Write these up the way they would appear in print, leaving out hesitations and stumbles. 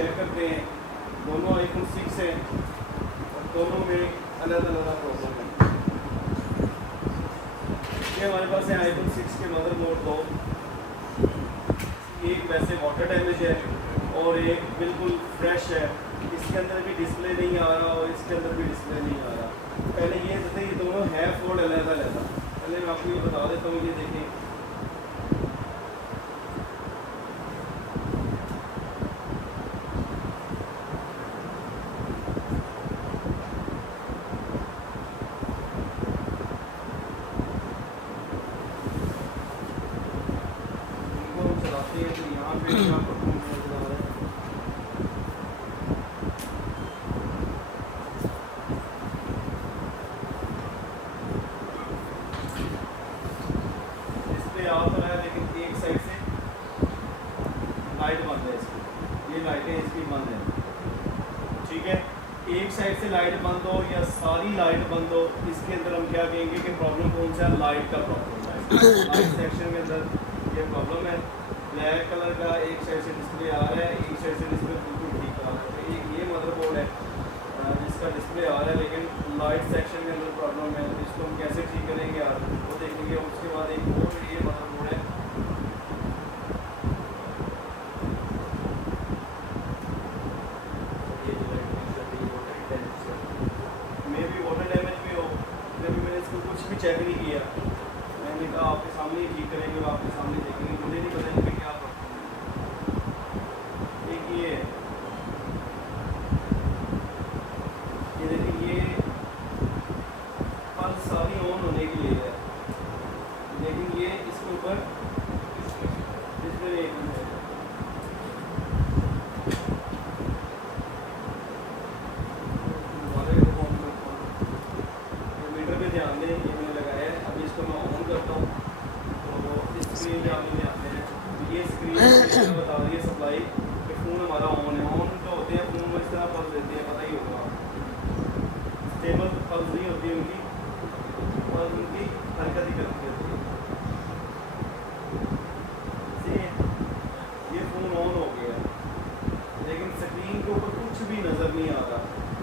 Check करते हैं, दोनों आईफोन 6 हैं और दोनों में अलग अलग प्रॉब्लम है। ये हमारे पास है आईफोन 6 के मदरबोर्ड दो, एक वैसे वाटर डैमेज है और एक बिल्कुल फ्रेश है। इसके अंदर भी डिस्प्ले नहीं आ रहा और इसके अंदर भी डिस्प्ले नहीं आ रहा। पहले ये जैसे ये दोनों है फोल्ड अलग अलग, पहले मैं आपको ये बता देता हूँ। ये देखें, चलाते हैं तो यहाँ पे क्या परफॉर्मेंस नजर आ रहा है। डिस्प्ले आ तो रहा है लेकिन एक साइड से लाइट बंद है इसकी, ये लाइटें इसकी बंद है, ठीक है। एक साइड से लाइट बंद हो या सारी लाइट बंद हो, इसके अंदर हम क्या कहेंगे कि प्रॉब्लम कौन सा है, लाइट का प्रॉब्लम है। लाइट सेक्शन के अंदर ये प्रॉब्लम है। ब्लैक कलर का एक साइड से डिस्प्ले आ रहा है, एक साइड से डिस्प्ले बिल्कुल ठीक आ रहा है। तो एक ये मदरबोर्ड है जिसका डिस्प्ले आ रहा है लेकिन लाइट सेक्शन के अंदर प्रॉब्लम है। इसको हम कैसे ठीक करेंगे आप वो देखेंगे। उसके बाद एक और ये मदरबोर्ड है, मे भी वाटर डैमेज भी हो। जब मैंने इसको कुछ भी चेक नहीं किया, मैंने कहा आपके सामने ही ठीक करेंगे और आपके सामने देखेंगे, मुझे नहीं पता कि क्या प्रॉब्लम है। एक ये देखिए, ये पल्स सारी ऑन होने के लिए है लेकिन ये इसके ऊपर डिस्प्ले नहीं है। मीटर पे ध्यान दें, ये मैंने लगाया है। अभी इसको मैं ऑन करता हूँ तो इस स्क्रीन पे आप ले आते हैं। ये स्क्रीन बता रही है सप्लाई कि फ़ोन हमारा ऑन है। ऑन तो होते हैं फ़ोन में इस तरह पल्स देते हैं, पता ही होगा। स्टेबल पल्स नहीं होती उनकी, पल्स उनकी हरकत ही करती होती है। ये फ़ोन ऑन हो गया लेकिन स्क्रीन के ऊपर कुछ भी नज़र नहीं आ रहा।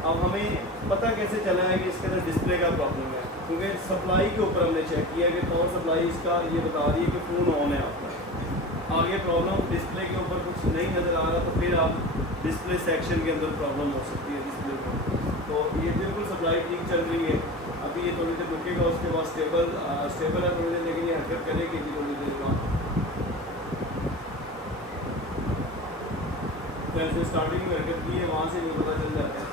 अब हमें पता कैसे चला है कि इसके अंदर डिस्प्ले का प्रॉब्लम है, क्योंकि सप्लाई के ऊपर हमने चेक किया कि पावर सप्लाई इसका ये बता रही है कि फ़ोन ऑन है आपका। आगे प्रॉब्लम डिस्प्ले के ऊपर कुछ नहीं नज़र आ रहा तो फिर आप डिस्प्ले सेक्शन के अंदर प्रॉब्लम हो सकती है डिस्प्ले पर। तो ये बिल्कुल सप्लाई ठीक चल रही है। अभी ये थोड़ी देर रुकेगा, उसके बाद स्टेबल है थोड़ी देर, लेकिन ये हरकत करेगी थोड़ी देर बाद। तो ऐसे स्टार्टिंग में हरकत की है, वहाँ से नहीं पता चल जाता है।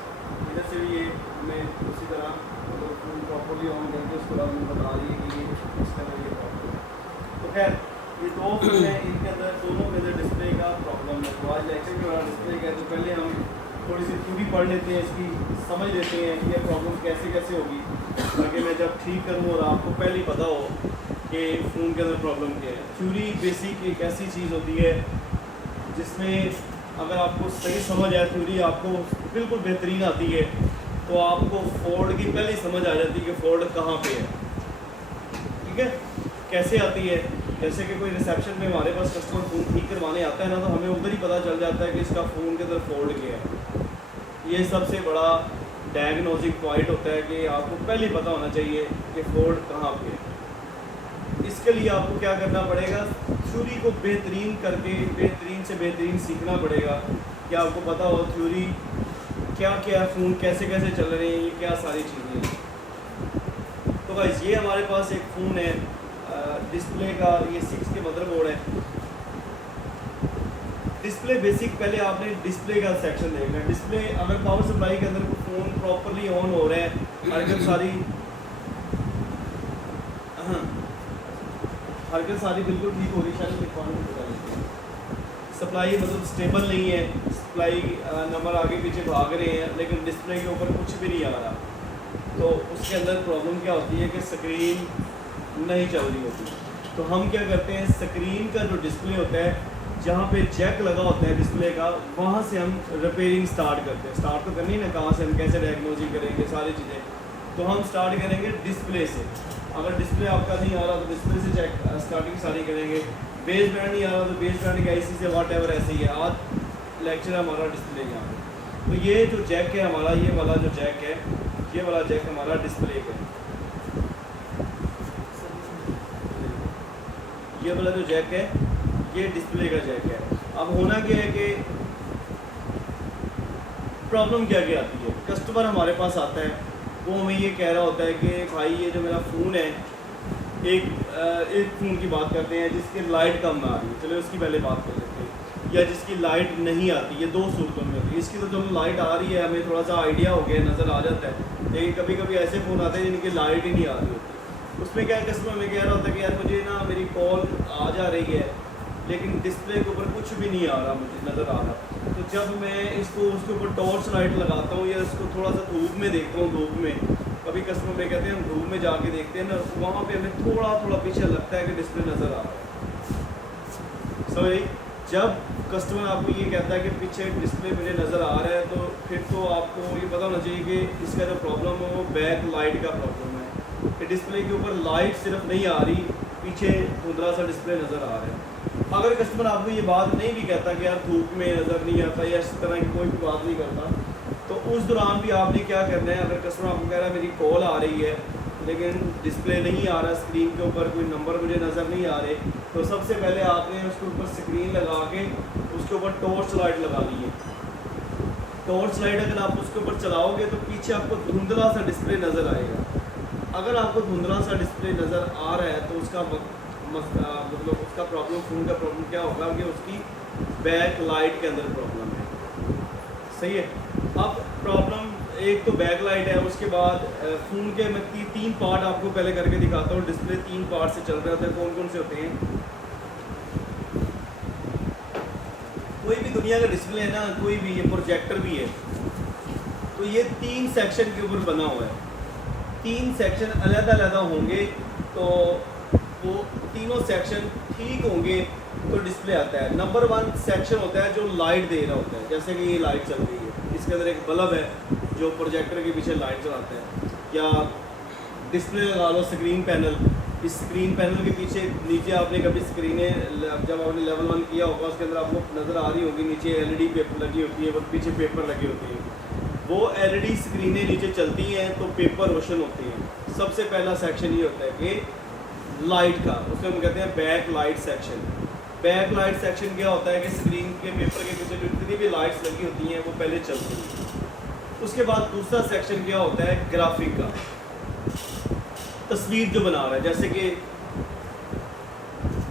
इधर से भी ये हमें उसी तरह फूल प्रॉपरली ऑन करके उसके बाद हमें बता रही है कि ये इस तरह ये प्रॉब्लम है। तो खैर ये दो फोन हैं, इनके अंदर दोनों के अंदर डिस्प्ले का प्रॉब्लम है। तो आज लेक्चर में हमारा डिस्प्ले का है, तो पहले हम थोड़ी सी थ्योरी पढ़ लेते हैं, इसकी समझ लेते हैं कि ये प्रॉब्लम कैसे कैसे होगी, ताकि मैं जब ठीक करूँ और आपको पहले ही पता हो कि फ़ोन के अंदर प्रॉब्लम क्या है। थ्योरी बेसिक एक ऐसी चीज़ होती है जिसमें अगर आपको सही समझ आए, थ्योरी आपको बिल्कुल बेहतरीन आती है, तो आपको फोल्ड की पहले समझ आ जाती है कि फोल्ड कहाँ पे है। ठीक है, कैसे आती है? जैसे कि कोई रिसेप्शन में हमारे पास कस्टमर फ़ोन ठीक करवाने आता है ना, तो हमें उधर ही पता चल जाता है कि इसका फ़ोन के अंदर फोल्ड क्या है। ये सबसे बड़ा डायग्नोस्टिक पॉइंट होता है कि आपको पहले पता होना चाहिए कि फोल्ड कहाँ पे है। इसके लिए आपको क्या करना पड़ेगा, थ्योरी को बेहतरीन करके बेहतरीन से बेहतरीन सीखना पड़ेगा कि आपको पता हो थ्योरी क्या क्या है, फ़ोन कैसे कैसे चल रहे हैं, ये क्या सारी चीज़ें हैं। तो गाइस ये हमारे पास एक फ़ोन है डिस्प्ले का, ये 6 के मदरबोर्ड है। डिस्प्ले बेसिक पहले आपने डिस्प्ले का सेक्शन देखना है। डिस्प्ले अगर पावर सप्लाई के अंदर फ़ोन प्रॉपरली ऑन हो रहा है, हरकत सारी बिल्कुल ठीक हो रही है, शायद बता देते हैं। सप्लाई मतलब स्टेबल नहीं है, सप्लाई नंबर आगे पीछे भाग रहे हैं, लेकिन डिस्प्ले के ऊपर कुछ भी नहीं आ रहा, तो उसके अंदर प्रॉब्लम क्या होती है कि स्क्रीन नहीं चल रही होती। तो हम क्या करते हैं, स्क्रीन का जो डिस्प्ले होता है, जहाँ पे जैक लगा होता है डिस्प्ले का, वहाँ से हम रिपेयरिंग स्टार्ट करते हैं। स्टार्ट तो करनी है ना, कहाँ से हम कैसे डायग्नोसिस करेंगे सारी चीज़ें। तो हम स्टार्ट करेंगे डिस्प्ले से। अगर डिस्प्ले आपका नहीं आ रहा तो डिस्प्ले से चेक स्टार्टिंग सारी करेंगे। बेस बैंड नहीं आ रहा तो बेस बैंड के आईसी से, वॉट एवर ऐसे ही है। आज लेक्चर हमारा डिस्प्ले यहाँ पे। तो ये जो जैक है हमारा, ये वाला जो जैक है, ये वाला जैक हमारा डिस्प्ले का है। ये वाला जो जैक है ये डिस्प्ले का जैक है। अब होना क्या है कि प्रॉब्लम क्या क्या आती है, कस्टमर हमारे पास आता है, वो हमें ये कह रहा होता है कि भाई ये जो मेरा फ़ोन है, एक फ़ोन की बात करते हैं जिसकी लाइट कम आ रही है, चलो उसकी पहले बात कर लेते हैं, या जिसकी लाइट नहीं आती, ये दो सूरतों में होती है। इसकी तो चलो लाइट आ रही है, हमें थोड़ा सा आइडिया हो गया, नज़र आ जाता है, लेकिन कभी कभी ऐसे फ़ोन आते हैं जिनकी लाइट ही नहीं आ रही होती। उसमें क्या कस्टमर में कह रहा होता है कि यार मुझे ना मेरी कॉल आ जा रही है लेकिन डिस्प्ले के ऊपर कुछ भी नहीं आ रहा, मुझे नज़र आ रहा। तो जब मैं इसको उसके ऊपर टॉर्च लाइट लगाता हूँ या इसको थोड़ा सा धूप में देखता हूँ, धूप में कभी कस्टमर में कहते हैं हम धूप में जाके देखते हैं ना, वहाँ पे हमें थोड़ा थोड़ा पीछे लगता है कि डिस्प्ले नज़र आ रहा है। सॉरी, जब कस्टमर आपको ये कहता है कि पीछे डिस्प्ले मुझे नज़र आ रहा है, तो फिर तो आपको ये पता होना चाहिए कि इसका जो प्रॉब्लम है वो बैक लाइट का प्रॉब्लम है, कि डिस्प्ले के ऊपर लाइट सिर्फ नहीं आ रही, पीछे धुंधला सा डिस्प्ले नज़र आ रहा है। अगर कस्टमर आपको ये बात नहीं भी कहता कि यार धूप में नज़र नहीं आता या इस तरह की कोई भी बात नहीं करता, तो उस दौरान भी आपने क्या करना है, अगर कस्टमर आपको कह रहा है मेरी कॉल आ रही है लेकिन डिस्प्ले नहीं आ रहा, स्क्रीन के ऊपर कोई नंबर मुझे नज़र नहीं आ रहे, तो सबसे पहले आपने उसके ऊपर स्क्रीन लगा के उसके ऊपर टॉर्च लाइट लगानी है। टॉर्च लाइट अगर आप उसके ऊपर चलाओगे तो पीछे आपको धुंधला सा डिस्प्ले नज़र आएगा। अगर आपको धुंधला सा डिस्प्ले नज़र आ रहा है तो उसका मतलब उसका प्रॉब्लम, फ़ोन का प्रॉब्लम क्या होगा कि उसकी बैक लाइट के अंदर प्रॉब्लम है। सही है। अब प्रॉब्लम एक तो बैक लाइट है, उसके बाद फ़ोन के मैं तीन पार्ट आपको पहले करके दिखाता हूँ। डिस्प्ले तीन पार्ट से चल रहे होते हैं। कौन कौन से होते हैं? कोई भी दुनिया का डिस्प्ले है ना, कोई भी, ये प्रोजेक्टर भी है, तो ये तीन सेक्शन के ऊपर बना हुआ है। तीन सेक्शन अलग-अलग होंगे तो वो तीनों सेक्शन ठीक होंगे तो डिस्प्ले आता है। नंबर 1 सेक्शन होता है जो लाइट दे रहा होता है, जैसे कि ये लाइट चल रही है, इसके अंदर एक बल्ब है जो प्रोजेक्टर के पीछे लाइट चलाता है, या डिस्प्ले लगा लो स्क्रीन पैनल। इस स्क्रीन पैनल के पीछे नीचे आपने कभी स्क्रीनें जब आपने लेवल 1 किया होगा उसके अंदर आपको नज़र आ रही होगी, नीचे एलईडी पेपर लगी होती है और पीछे पेपर लगे होते हैं। वो एलईडी स्क्रीनें नीचे चलती हैं तो पेपर रोशन होते हैं। सबसे पहला सेक्शन ये होता है कि लाइट का, उसमें हम कहते हैं back light section. Back light section क्या होता है कि स्क्रीन के पेपर के पीछे जो जितनी भी लाइट्स लगी होती हैं वो पहले चलती हैं। उसके बाद दूसरा सेक्शन क्या होता है, ग्राफिक का, तस्वीर जो बना रहा है। जैसे कि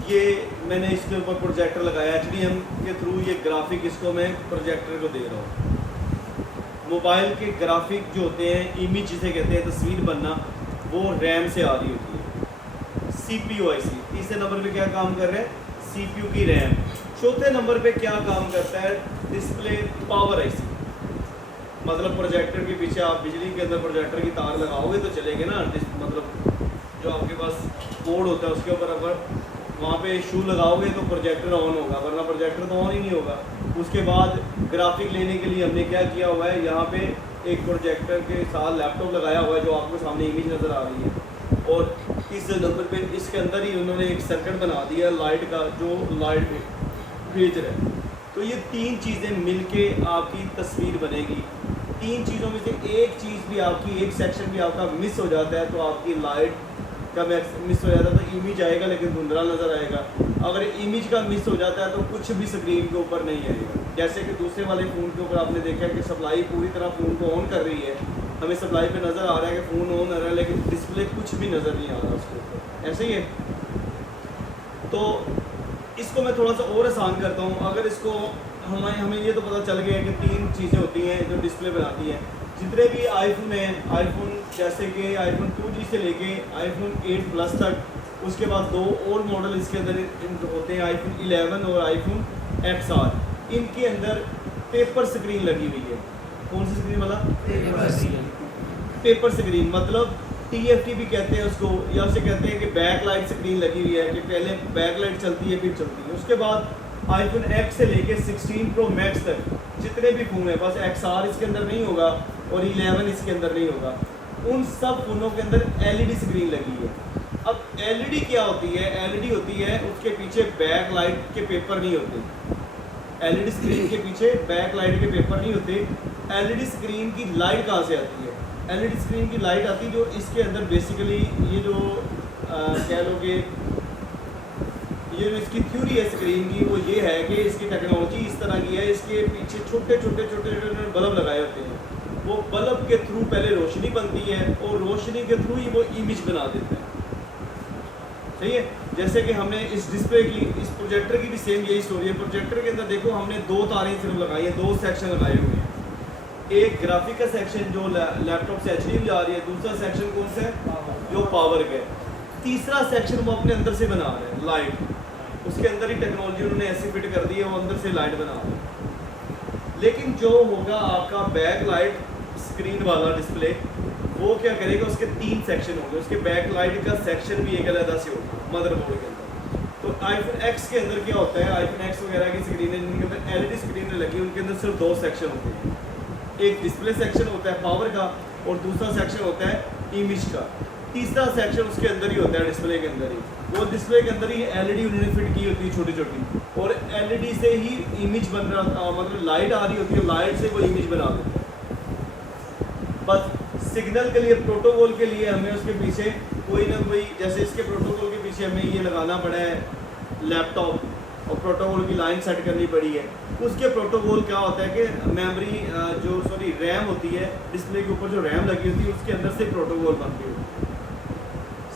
ये मैंने इसके ऊपर प्रोजेक्टर लगाया, HDM के थ्रू ये ग्राफिक इसको मैं प्रोजेक्टर को दे रहा हूँ। मोबाइल के ग्राफिक जो होते हैं, इमेज जिसे कहते हैं, तस्वीर बनना, वो रैम से आ रही होती है। CPU IC तीसरे नंबर पे क्या काम कर रहे हैं, CPU की रैम। चौथे नंबर पे क्या काम करता है, डिस्प्ले पावर IC। मतलब प्रोजेक्टर के पीछे आप बिजली के अंदर प्रोजेक्टर की तार लगाओगे तो चलेंगे ना, मतलब जो आपके पास बोर्ड होता है उसके ऊपर अगर वहाँ पे शू लगाओगे तो प्रोजेक्टर ऑन होगा, वरना प्रोजेक्टर तो ऑन ही नहीं होगा। उसके बाद ग्राफिक लेने के लिए हमने क्या किया हुआ है, यहाँ पे एक प्रोजेक्टर के साथ लैपटॉप लगाया हुआ है जो आपको सामने इमेज नज़र आ रही है, और तीसरे नंबर पे इसके अंदर ही उन्होंने एक सर्किट बना दिया लाइट का जो लाइट भेज रहा है। तो ये तीन चीज़ें मिलके आपकी तस्वीर बनेगी। तीन चीज़ों में से एक चीज़ भी आपकी, एक सेक्शन भी आपका मिस हो जाता है तो आपकी लाइट का मिस हो जाता है तो इमेज आएगा लेकिन धुंधला नज़र आएगा। अगर इमेज का मिस हो जाता है तो कुछ भी स्क्रीन के ऊपर नहीं आएगा। जैसे कि दूसरे वाले फ़ोन के ऊपर आपने देखा है कि सप्लाई पूरी तरह फ़ोन को ऑन कर रही है, हमें सप्लाई पे नज़र आ रहा है कि फ़ोन ऑन हो रहा है, लेकिन डिस्प्ले कुछ भी नज़र नहीं आ रहा उसके ऊपर। ऐसे ही है। तो इसको मैं थोड़ा सा और आसान करता हूँ। अगर इसको हमें ये तो पता चल गया कि तीन चीज़ें होती हैं जो डिस्प्ले बनाती हैं। जितने भी आईफोन हैं, आईफोन जैसे कि आईफोन 2G से लेके आईफोन 8 प्लस तक, उसके बाद दो और मॉडल इसके अंदर होते हैं, आईफोन 11 और आईफोन XR। इनके अंदर पेपर स्क्रीन लगी हुई है। कौन सी स्क्रीन वाला? पेपर स्क्रीन, मतलब TFT भी कहते हैं उसको, या उसे कहते हैं कि बैक लाइट स्क्रीन लगी हुई है, कि पहले बैक लाइट चलती है फिर चलती है। उसके बाद आईफोन X से लेके 16 Pro Max तक जितने भी फ़ोन हैं, बस XR इसके अंदर नहीं होगा और 11 इसके अंदर नहीं होगा, उन सब फ़ोनों के अंदर LED स्क्रीन लगी है। अब LED क्या होती है? LED होती है उसके पीछे बैक लाइट के पेपर नहीं होते। एलईडी स्क्रीन के पीछे बैक लाइट के पेपर नहीं होते। एलईडी स्क्रीन की लाइट कहाँ से आती है? एलईडी स्क्रीन की लाइट आती है जो इसके अंदर बेसिकली ये जो कह लो कि ये जो इसकी थ्योरी है स्क्रीन की वो ये है कि इसकी टेक्नोलॉजी इस तरह की है, इसके पीछे छोटे छोटे छोटे छोटे बल्ब लगाए होते हैं। वो बल्ब के थ्रू पहले रोशनी बनती है और रोशनी के थ्रू ही वो इमेज बना देता है। सही है। जैसे कि हमने इस डिस्प्ले की, इस प्रोजेक्टर की भी सेम यही स्टोरी है। प्रोजेक्टर के अंदर देखो हमने दो तारें सिर्फ लगाई है, दो सेक्शन लगाए हुए हैं। एक ग्राफिक का सेक्शन जो लैपटॉप से एचडीएमआई जा रही है, दूसरा सेक्शन कौन सा है जो पावर का है, तीसरा सेक्शन वो अपने अंदर से बना रहे हैं लाइट। उसके अंदर ही टेक्नोलॉजी उन्होंने ऐसी फिट कर दी है, वो अंदर से लाइट बना रहे हैं। लेकिन जो होगा आपका बैक लाइट स्क्रीन वाला डिस्प्ले, वो क्या करेगा, उसके 3 सेक्शन होंगे। उसके बैक लाइट का सेक्शन भी एक अलग से होगा मदरबोर्ड के अंदर। तो आईफोन एक्स के अंदर क्या होता है, आईफोन एक्स वगैरह की स्क्रीनें जिनके अंदर एलईडी स्क्रीनें लगी, उनके अंदर सिर्फ 2 सेक्शन होते हैं। एक डिस्प्ले सेक्शन होता है पावर का और दूसरा सेक्शन होता है इमेज का। तीसरा सेक्शन उसके अंदर ही होता है डिस्प्ले के अंदर ही। वो डिस्प्ले के अंदर ही एलईडी उन्होंने फिट की होती है छोटी छोटी, और एलईडी से ही इमेज बन रहा था, मतलब लाइट आ रही होती है, लाइट से वो इमेज बना देते हैं। बस सिग्नल के लिए, प्रोटोकॉल के लिए हमें उसके पीछे कोई ना कोई, जैसे इसके प्रोटोकॉल के पीछे हमें ये लगाना पड़ा है लैपटॉप और प्रोटोकॉल की लाइन सेट करनी पड़ी है। उसके प्रोटोकॉल क्या होता है कि मेमोरी जो रैम होती है, डिस्प्ले के ऊपर जो रैम लगी होती है उसके अंदर से प्रोटोकॉल बनती है।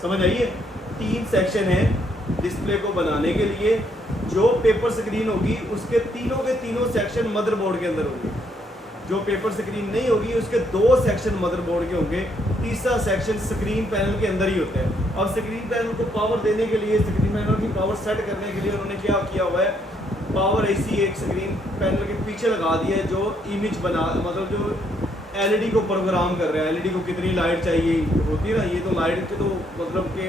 समझ आइए। 3 सेक्शन है डिस्प्ले को बनाने के लिए। जो पेपर स्क्रीन होगी उसके तीनों के तीनों सेक्शन मदरबोर्ड के अंदर होंगे। जो पेपर स्क्रीन नहीं होगी उसके 2 सेक्शन मदरबोर्ड के होंगे, तीसरा सेक्शन स्क्रीन पैनल के अंदर ही होता है। और स्क्रीन पैनल को पावर देने के लिए, स्क्रीन पैनल की पावर सेट करने के लिए उन्होंने क्या किया हुआ है, पावर ऐसी एक स्क्रीन पैनल के पीछे लगा दिया है जो इमेज बना, मतलब जो एलईडी को प्रोग्राम कर रहा है। एलईडी को कितनी लाइट चाहिए होती है ना, ये तो लाइट के तो मतलब कि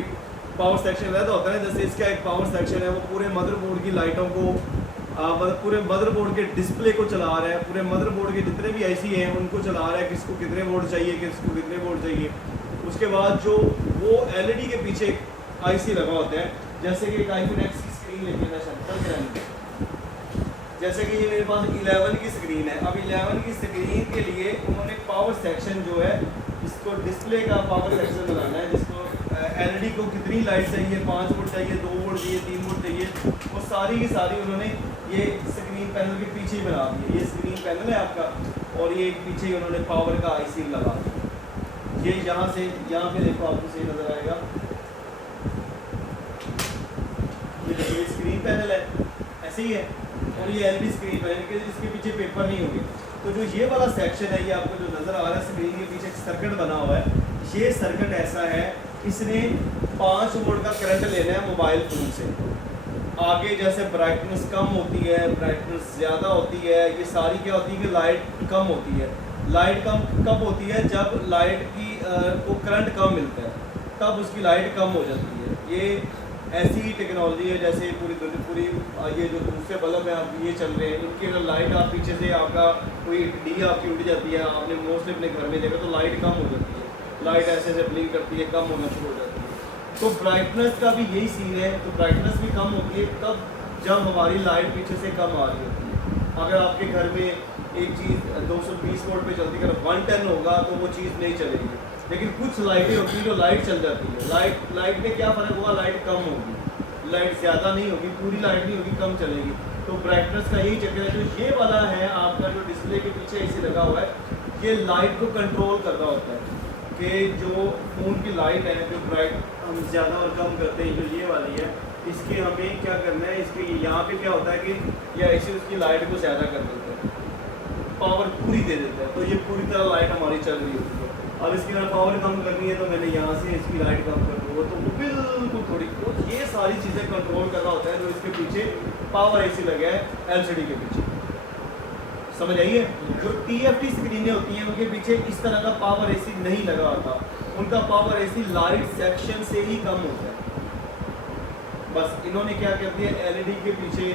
पावर सेक्शन रहता होता है। जैसे इसका एक पावर सेक्शन है, वो पूरे मदरबोर्ड की लाइटों को पूरे मदरबोर्ड के डिस्प्ले को चला रहा है, पूरे मदरबोर्ड के जितने भी आईसी हैं उनको चला रहा है, किसको कितने वोल्ट चाहिए, किसको कितने वोल्ट चाहिए। उसके बाद जो वो एलईडी के पीछे आईसी लगा होता है, जैसे कि एक आईफोन एक्स की स्क्रीन लेके मैं शंकर कराएंगे, जैसे कि ये मेरे पास 11 की स्क्रीन है। अब 11 की स्क्रीन के लिए उन्होंने पावर सेक्शन जो है, इसको डिस्प्ले का पावर सेक्शन बनाना है, जिसको एलईडी को कितनी लाइट चाहिए, 5 वोल्ट चाहिए, 2 वोल्ट चाहिए, 3 वोल्ट चाहिए, वो सारी की सारी उन्होंने ये स्क्रीन पैनल के पीछे ही बना दी। ये स्क्रीन पैनल है आपका, और ये पीछे ही उन्होंने पावर का आईसी लगा दिया। ये यहाँ से यहाँ पे देखो, आपको सही नज़र आएगा। ये देखिए स्क्रीन पैनल है, ऐसे ही है, और ये एलईडी स्क्रीन पैनल के, इसके पीछे पेपर नहीं होंगे। तो जो ये वाला सेक्शन है, ये आपको जो नज़र आ रहा है स्क्रीन के पीछे एक सर्किट बना हुआ है। ये सर्किट ऐसा है, इसने 5 वोल्ट का करंट लेना है मोबाइल फ़ोन से। आगे जैसे ब्राइटनेस कम होती है, ब्राइटनेस ज़्यादा होती है, ये सारी क्या होती है कि लाइट कम होती है। लाइट कम कब होती है, जब लाइट की को करंट कम मिलता है, तब उसकी लाइट कम हो जाती है। ये ऐसी ही टेक्नोलॉजी है जैसे पूरी ये जो दूसरे बल्ब हैं आप ये चल रहे हैं, इनकी अगर लाइट आप पीछे से आपका कोई डी आपकी उड़ जाती है, आपने मोस्टली अपने घर में देखा तो लाइट कम हो जाती है, लाइट ऐसे ऐसे ब्लिंक करती है, कम होना शुरू हो जाती है। तो ब्राइटनेस का भी यही सीन है। तो ब्राइटनेस भी कम होती है तब जब हमारी लाइट पीछे से कम आ रही होती है। अगर आपके घर में एक चीज़ 220 वोल्ट पे चलती है, अगर 110 होगा तो वो चीज़ नहीं चलेगी। लेकिन कुछ लाइटें होती हैं जो लाइट चल जाती है। लाइट में क्या फ़र्क होगा, लाइट कम होगी, लाइट ज़्यादा नहीं होगी, पूरी लाइट नहीं होगी, कम चलेगी। तो ब्राइटनेस का यही चक्कर है। जो ये वाला है आपका जो डिस्प्ले के पीछे ऐसे लगा हुआ है, ये लाइट को कंट्रोल कर रहा होता है कि जो फ़ोन की लाइट है, जो ब्राइट हम ज़्यादा और कम करते हैं, जो ये वाली है, इसके हमें क्या करना है, इसके यहाँ पे क्या होता है कि ये ऐसे उसकी लाइट को ज़्यादा कर देता है, पावर पूरी दे देता है। तो ये पूरी तरह लाइट हमारी चल रही होती है। अब इसकी अगर पावर कम करनी है तो मैंने यहाँ से इसकी लाइट कम कर दूँगा, तो वो बिल्कुल थोड़ी, तो ये सारी चीज़ें कंट्रोल कर रहा होता है जो इसके पीछे पावर ऐसी लगा है एलसीडी के पीछे। समझ आइए। जो टीएफटी स्क्रीनें होती हैं उनके पीछे इस तरह का पावर एसी नहीं लगा होता, उनका पावर एसी लाइट सेक्शन से ही कम होता है। बस इन्होंने क्या कर दिया, एलईडी के पीछे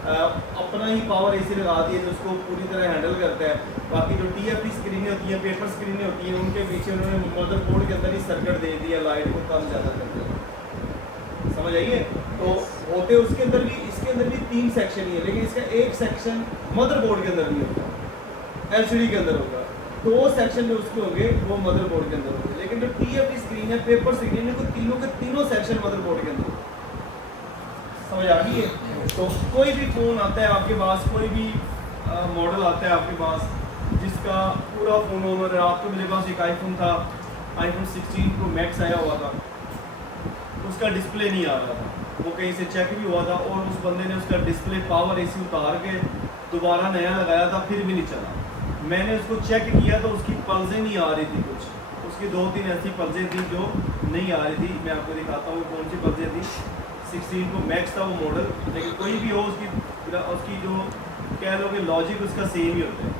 अपना ही पावर एसी लगा दिया जो उसको पूरी तरह हैंडल करता है। बाकी जो टीएफटी स्क्रीनें होती हैं, पेपर स्क्रीनें होती हैं, उनके पीछे उन्होंने मदरबोर्ड के अंदर ही सर्किट दे दिया, लाइट को कम ज़्यादा कर दिया। समझ आइए। तो होते उसके अंदर भी, इसके इसके अंदर भी 3 सेक्शन ही है, लेकिन इसका एक सेक्शन मदरबोर्ड के अंदर नहीं होगा, एलसीडी के अंदर होगा। 2 सेक्शन जो उसके होंगे वो मदरबोर्ड के अंदर होंगे, लेकिन जो टीएफटी स्क्रीन है, पेपर स्क्रीन है, को तीनों के तीनों सेक्शन मदरबोर्ड के अंदर होंगे। समझ आ गई है? तो कोई भी फ़ोन आता है आपके पास, कोई भी मॉडल आता है आपके पास जिसका पूरा फ़ोन ओवर, रात को मेरे पास एक आईफोन था, आईफोन 16 प्रो मैक्स आया हुआ था, उसका डिस्प्ले नहीं आ रहा था, वो कहीं से चेक भी हुआ था और उस बंदे ने उसका डिस्प्ले पावर एसी उतार के दोबारा नया लगाया था, फिर भी नहीं चला। मैंने उसको चेक किया तो उसकी पल्सें नहीं आ रही थी, कुछ उसकी 2-3 ऐसी पल्सें थी जो नहीं आ रही थी। मैं आपको दिखाता हूँ कौन सी पल्सें थी। 16 प्रो मैक्स था वो मॉडल, लेकिन कोई भी हो उसकी जो कह लो कि लॉजिक उसका सेम ही होता है।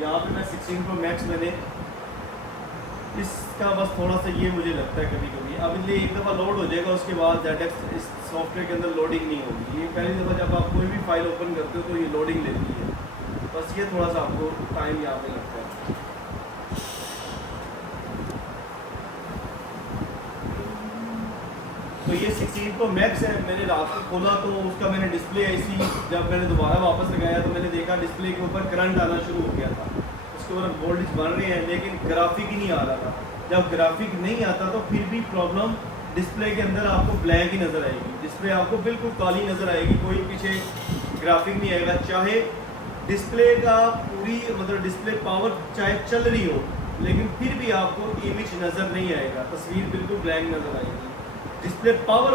यहाँ पे मैं 16 प्रो मैक्स मैंने इसका बस थोड़ा सा ये मुझे लगता है कभी कभी, अब इसलिए एक दफ़ा लोड हो जाएगा, उसके बाद ZX इस सॉफ्टवेयर के अंदर लोडिंग नहीं होगी। ये पहली दफ़ा जब आप कोई भी फाइल ओपन करते हो तो ये लोडिंग लेती है, बस ये थोड़ा सा आपको टाइम यहाँ पे लगता है। तो ये 16 प्रो मैक्स है, मैंने रात को खोला तो उसका मैंने डिस्प्ले ऐसी, जब मैंने दोबारा वापस लगाया तो मैंने देखा डिस्प्ले के ऊपर करंट आना शुरू हो गया था, उसके ऊपर वोल्टेज बन रहे हैं, लेकिन ग्राफिक ही नहीं आ रहा था। जब ग्राफिक नहीं आता तो फिर भी प्रॉब्लम, डिस्प्ले के अंदर आपको ब्लैक ही नज़र आएगी, डिस्प्ले आपको बिल्कुल काली नज़र आएगी, कोई पीछे ग्राफिक नहीं आएगा। चाहे डिस्प्ले का पूरी मतलब डिस्प्ले पावर चाहे चल रही हो, लेकिन फिर भी आपको इमेज नज़र नहीं आएगा, तस्वीर बिल्कुल ब्लैक नज़र आएगी। डिस्प्ले पावर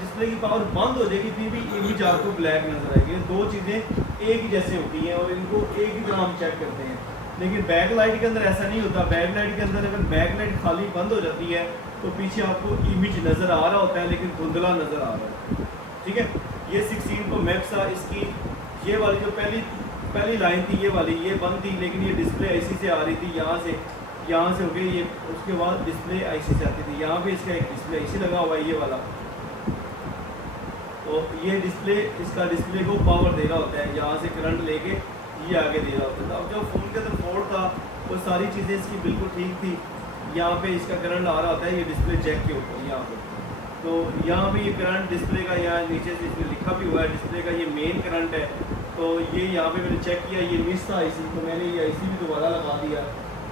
डिस्प्ले की पावर बंद हो जाएगी, फिर भी इमेज आपको ब्लैक नज़र आएगी। दो चीज़ें एक ही जैसे होती हैं और इनको एक ही तरह हम चेक करते हैं, लेकिन बैक लाइट के अंदर ऐसा नहीं होता। बैक लाइट के अंदर अगर बैक लाइट खाली बंद हो जाती है तो पीछे आपको इमेज नज़र आ रहा होता है, लेकिन धुंधला नज़र आ रहा है। ठीक है, ये 16 प्रो मैक्स था, इसकी ये वाली जो पहली लाइन थी ये वाली, ये बंद थी, लेकिन ये डिस्प्ले ऐसी से आ रही थी, यहाँ से हो गई ये, उसके बाद डिस्प्ले आईसी से आती थी। यहाँ पे इसका एक डिस्प्ले आईसी लगा हुआ है ये वाला, तो ये डिस्प्ले इसका डिस्प्ले को पावर दे रहा होता है, यहाँ से करंट लेके ये आगे दे रहा होता था। अब जो फ़ोन के अंदर फोल्ड था वो सारी चीज़ें इसकी बिल्कुल ठीक थी, यहाँ पे इसका करंट आ रहा होता है, ये डिस्प्ले चेक के ऊपर यहाँ पे, तो यहाँ पे ये करंट डिस्प्ले का, यहाँ नीचे से इसमें लिखा भी हुआ है डिस्प्ले का, ये मेन करंट है। तो ये यहाँ पे मैंने चेक किया, ये मिस था आईसी, तो मैंने ये आईसी भी दोबारा लगा दिया,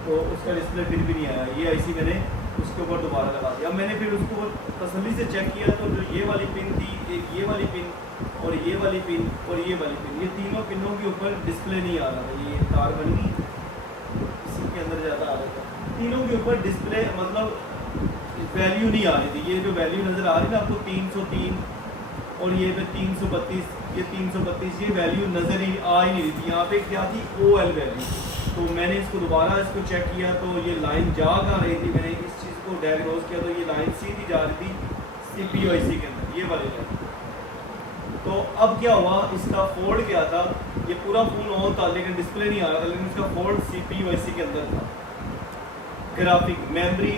तो उसका डिस्प्ले फिर भी नहीं आया। ये आईसी मैंने उसके ऊपर दोबारा लगा दिया। अब मैंने फिर उसको तसल्ली से चेक किया, तो जो ये वाली पिन थी, एक ये वाली पिन और ये वाली पिन और ये वाली पिन, ये तीनों पिनों के ऊपर डिस्प्ले नहीं आ रहा था। ये तार बन गई, इसी के अंदर ज़्यादा आ रहा था, तीनों के ऊपर डिस्प्ले मतलब वैल्यू नहीं आ रही थी। ये जो वैल्यू नज़र आ रही है ना आपको 303 और ये पे 332, ये 332, ये वैल्यू नज़र ही आ ही नहीं रही थी। यहाँ पे क्या थी, OL वैल्यू। तो मैंने इसको दोबारा इसको चेक किया तो ये लाइन जा कहाँ रही थी, मैंने इस चीज़ को डायग्नोज किया तो ये लाइन सीधी जा रही थी CPU IC के अंदर, ये वाली लाइन। तो अब क्या हुआ, इसका फोल्ड क्या था, ये पूरा फ़ोन ऑन था लेकिन डिस्प्ले नहीं आ रहा था, लेकिन इसका फोल्ड CPU IC के अंदर था, ग्राफिक मेमोरी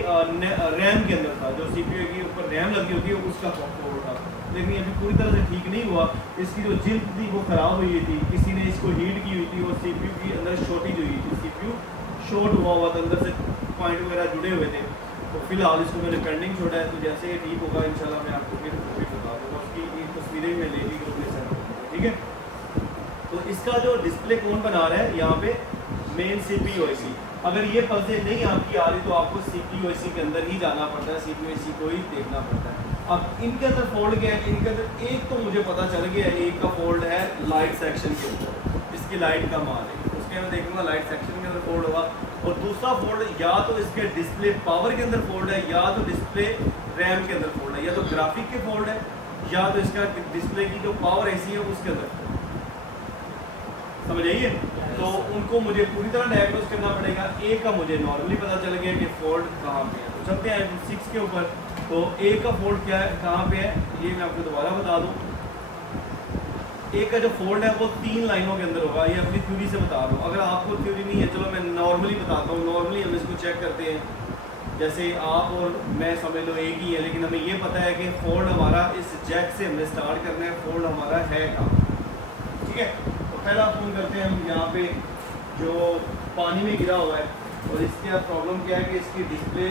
रैम के अंदर था, जो CPU के ऊपर रैम लगी होती है उसका फोल्ड था। लेकिन अभी पूरी तरह से ठीक नहीं हुआ, इसकी जो जिल्द थी वो ख़राब हुई थी, किसी ने इसको हीट की हुई थी और CPU की अंदर शॉर्टेज हुई थी, CPU शॉर्ट हुआ था, अंदर से पॉइंट वगैरह जुड़े हुए थे। तो फिलहाल इसको मैंने पेंडिंग छोड़ा है, तो जैसे ये ठीक होगा इंशाल्लाह मैं आपको फिर बता दूँगा, उसकी तस्वीरें मैं ले ली ग्रुप में सेंड। ठीक है, तो इसका जो डिस्प्ले कौन बना रहा है, यहाँ पे मेन CPU IC। अगर ये पल्सें नहीं आपकी आ रही तो आपको CPU IC के अंदर ही जाना पड़ता है, CPU IC को ही देखना पड़ता है। अब इनके अंदर फोल्ड क्या है, इनके अंदर एक तो मुझे पता चल गया, एक का फोल्ड है लाइट सेक्शन के ऊपर, इसकी लाइट का माल है, उसके अंदर देखूंगा लाइट सेक्शन के अंदर फोल्ड होगा। और दूसरा फोल्ड या तो इसके डिस्प्ले पावर के अंदर फोल्ड है, या तो डिस्प्ले रैम के अंदर फोल्ड है, या तो ग्राफिक के फोल्ड है, या तो इसका डिस्प्ले की जो पावर ऐसी है उसके अंदर। समझ आइए, तो उनको मुझे पूरी तरह डायग्नोज करना पड़ेगा। एक का मुझे नॉर्मली पता चल गया कि फोल्ड कहाँ पे है, तो चलते हैं iPhone 6 के ऊपर। तो एक का फोल्ड क्या है, कहाँ पे है, ये मैं आपको दोबारा बता दूँ। एक का जो फोल्ड है वो 3 लाइनों के अंदर होगा, ये अपनी थ्योरी से बता रहा हूँ। अगर आपको थ्योरी नहीं है, चलो मैं नॉर्मली बताता हूँ। नॉर्मली हम इसको चेक करते हैं, जैसे आप और मैं समझ लो एक ही है, लेकिन हमें ये पता है कि फोल्ड हमारा इस जैक से हमने स्टार्ट करना है, फोल्ड हमारा है कहाँ। ठीक है, तो पहला फोन करते हैं हम यहाँ पे जो पानी में गिरा हुआ है, और इसकी अब प्रॉब्लम क्या है कि इसकी डिस्प्ले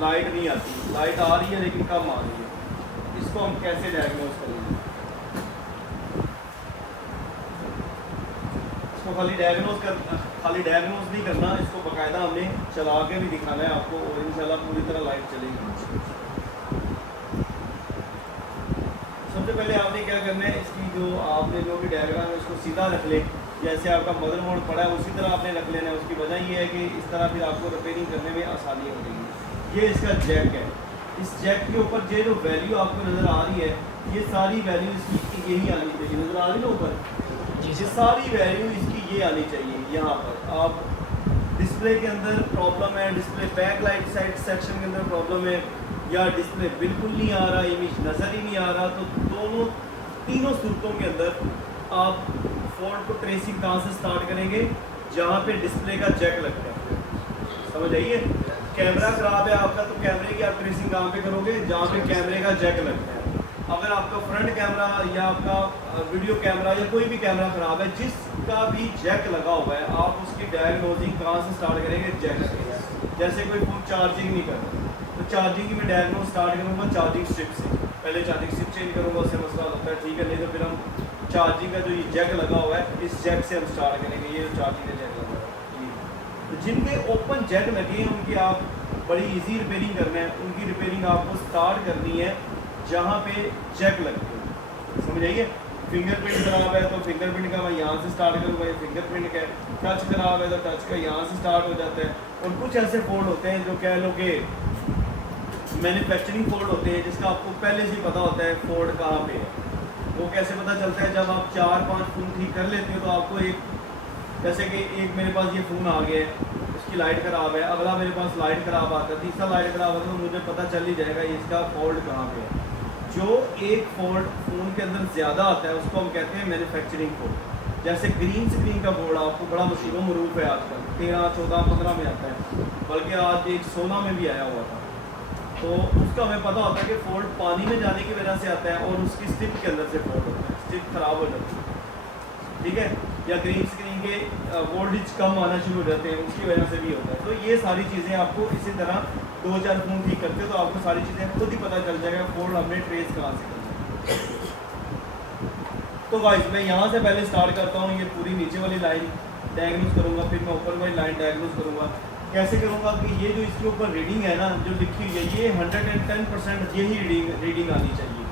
लाइट नहीं आती, लाइट आ रही है लेकिन कम आ रही है। इसको हम कैसे डायग्नोज करेंगे? इसको खाली डायग्नोज नहीं करना, इसको बाकायदा हमने चला के भी दिखाना है आपको, और इंशाल्लाह पूरी तरह लाइट चलेगी। सबसे पहले आपने क्या करना है, इसकी जो भी डायग्राम है उसको सीधा रख ले, जैसे आपका मदरबोर्ड पड़ा है उसी तरह आपने रख लेना है। उसकी वजह ये है कि इस तरह फिर आपको रिपेयरिंग करने में आसानी हो जाएगी। ये इसका जैक है, इस जैक के ऊपर ये जो वैल्यू आपको नज़र आ रही है, ये सारी वैल्यू इसकी यही आनी चाहिए। नज़र आ रही है ऊपर, ये सारी वैल्यू इसकी ये आनी चाहिए। यहाँ पर आप डिस्प्ले के अंदर प्रॉब्लम है, display back light side section के अंदर प्रॉब्लम है, या डिस्प्ले बिल्कुल नहीं आ रहा, इमेज नज़र ही नहीं आ रहा, तो तीनों सूरतों के अंदर आप फॉल्ट को ट्रेसिंग कहाँ से स्टार्ट करेंगे? जहाँ पे डिस्प्ले का जैक लगता है। समझ आइए, कैमरा ख़राब है आपका तो कैमरे की आप ट्रेसिंग कहाँ पे करोगे? जहाँ पे कैमरे का जैक लगता है। अगर आपका फ्रंट कैमरा या आपका वीडियो कैमरा या कोई भी कैमरा ख़राब है, जिसका भी जैक लगा हुआ है, आप उसकी डायग्नोजिंग कहाँ से स्टार्ट करेंगे? जैक से। जैसे कोई फ़ोन चार्जिंग नहीं कर रहा तो चार्जिंग की मैं डायग्नोज स्टार्ट करूँगा चार्जिंग स्ट्रिप से। पहले चार्जिंग स्ट्रिप चेंज करूँगा, उससे मसला होता है, ठीक है। नहीं तो फिर हम चार्जिंग का जो ये जैक लगा हुआ है, इस जैक से हम स्टार्ट करेंगे। ये चार्जिंग का जैक लगा हुआ है, तो जिनके ओपन जैक लगे हैं उनकी आप बड़ी इजी रिपेयरिंग करना है। उनकी रिपेयरिंग आपको स्टार्ट करनी है जहाँ पे जैक लगते हैं। समझ आइए, फिंगरप्रिंट खराब है तो फिंगरप्रिंट का मैं यहाँ से स्टार्ट करूँगा, ये फिंगरप्रिंट का है। टच खराब है तो टच का यहाँ से स्टार्ट हो जाता है। और कुछ ऐसे फोल्ड होते हैं जो कह लो कि मैन्युफैक्चरिंग फोल्ड होते हैं, जिसका आपको पहले से ही पता होता है फोल्ड कहाँ पे है। वो कैसे पता चलता है? जब आप 4-5 फ़ोन ठीक कर लेते हो तो आपको एक, जैसे कि एक मेरे पास ये फ़ोन आ गया है, इसकी लाइट ख़राब है, अगला मेरे पास लाइट ख़राब आता है, तीसरा लाइट ख़राब आता है, तो मुझे पता चल ही जाएगा इसका फॉल्ट कहाँ पे है। जो एक फॉल्ट फ़ोन के अंदर ज़्यादा आता है उसको हम कहते हैं मैन्युफैक्चरिंग फॉल्ट। जैसे ग्रीन स्क्रीन का बोर्ड आपको बड़ा मशहूर मरूफ है आजकल, 13, 14, 15 में आता है, बल्कि आज एक 16 में भी आया हुआ था। तो उसका हमें पता होता है कि फॉल्ट पानी में जाने की वजह से आता है और उसकी स्टिप के अंदर से फॉल्ट होता है, स्टिप खराब हो जाती है, ठीक है। या ग्रीन स्क्रीन के वोल्टेज कम आना शुरू हो जाते हैं, उसकी वजह से भी होता है। तो ये सारी चीज़ें आपको इसी तरह 2-4 फ़ोन ठीक करते हो तो आपको सारी चीज़ें खुद ही पता चल जाएगा फॉल्ट हमने ट्रेस कहाँ से करना है। तो गाइस मैं यहाँ से पहले स्टार्ट करता हूँ, ये पूरी नीचे वाली लाइन डायग्नोज करूँगा, फिर मैं ऊपर वाली लाइन डायग्नोज करूँगा। कैसे करूँगा कि ये जो इसके ऊपर रीडिंग है ना, जो लिखी हुई है, ये 110% यही रीडिंग आनी चाहिए।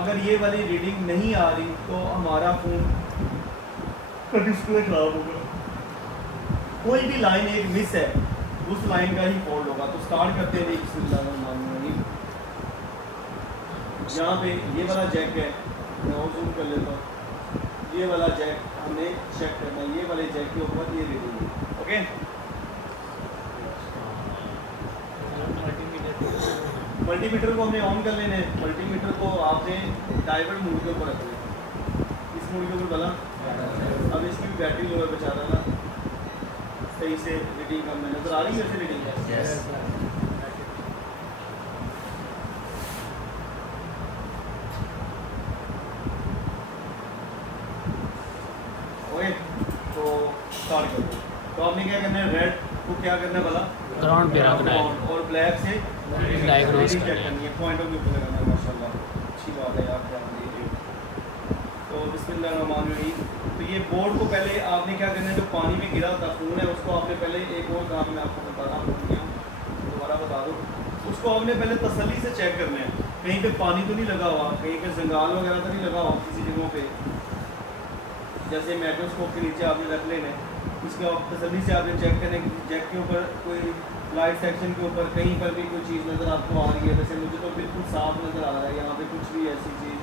अगर ये वाली रीडिंग नहीं आ रही तो हमारा फ़ोन का डिस्प्ले खराब होगा। कोई भी लाइन एक मिस है, उस लाइन का ही फॉल्ट होगा। तो स्टार्ट करते हैं बिस्मिल्लाहिर्रहमानिर्रहीम। यहाँ पे ये वाला जैक है, मैं और जूम कर लेता हूँ। ये वाला जैक हमें चेक करना है, ये वाले जैक के ऊपर ये रीडिंग है, ओके। मल्टीमीटर को हमें ऑन कर लेना है। मल्टीमीटर को आपने डाइवर्ट मोड के ऊपर रख लेना, इस मोड के ऊपर बना। अब इसकी भी बैटरी जो है बचा देना, सही से रीडिंग कम में नजर आ रही है, वैसे रीडिंग ओके। तो स्टार्ट कर दो। तो आपने क्या करना है, रेड को क्या करना है भला, ग्राउंड पे रखना है और ब्लैक से डायग्नोज चेक करनी है, पॉइंट ऑफ व्यू पे लगाना है। माशाल्लाह अच्छी बात है यार, ध्यान दीजिए। तो बिस्मिल्लाहिर्रहमानिर्रहीम। तो ये बोर्ड को पहले आपने क्या करना है, जो पानी में गिरा था फ़ोन है उसको आपने पहले, एक और काम मैं आपको बता रहा हूँ, दोबारा बता दूँ, उसको आपने पहले तसल्ली से चेक करना है कहीं पे पानी तो नहीं लगा हुआ, कहीं पे जंगाल वगैरह तो नहीं लगा हुआ किसी जगहों पे। जैसे माइक्रोस्कोप के नीचे आपने रख लेना है, उसके आप तसल्ली से आपने चेक करें कि जैक के ऊपर कोई लाइट सेक्शन के ऊपर कहीं पर भी कोई चीज़ नज़र आपको आ रही है। वैसे मुझे तो बिल्कुल साफ नज़र आ रहा है, यहाँ पे कुछ भी ऐसी चीज़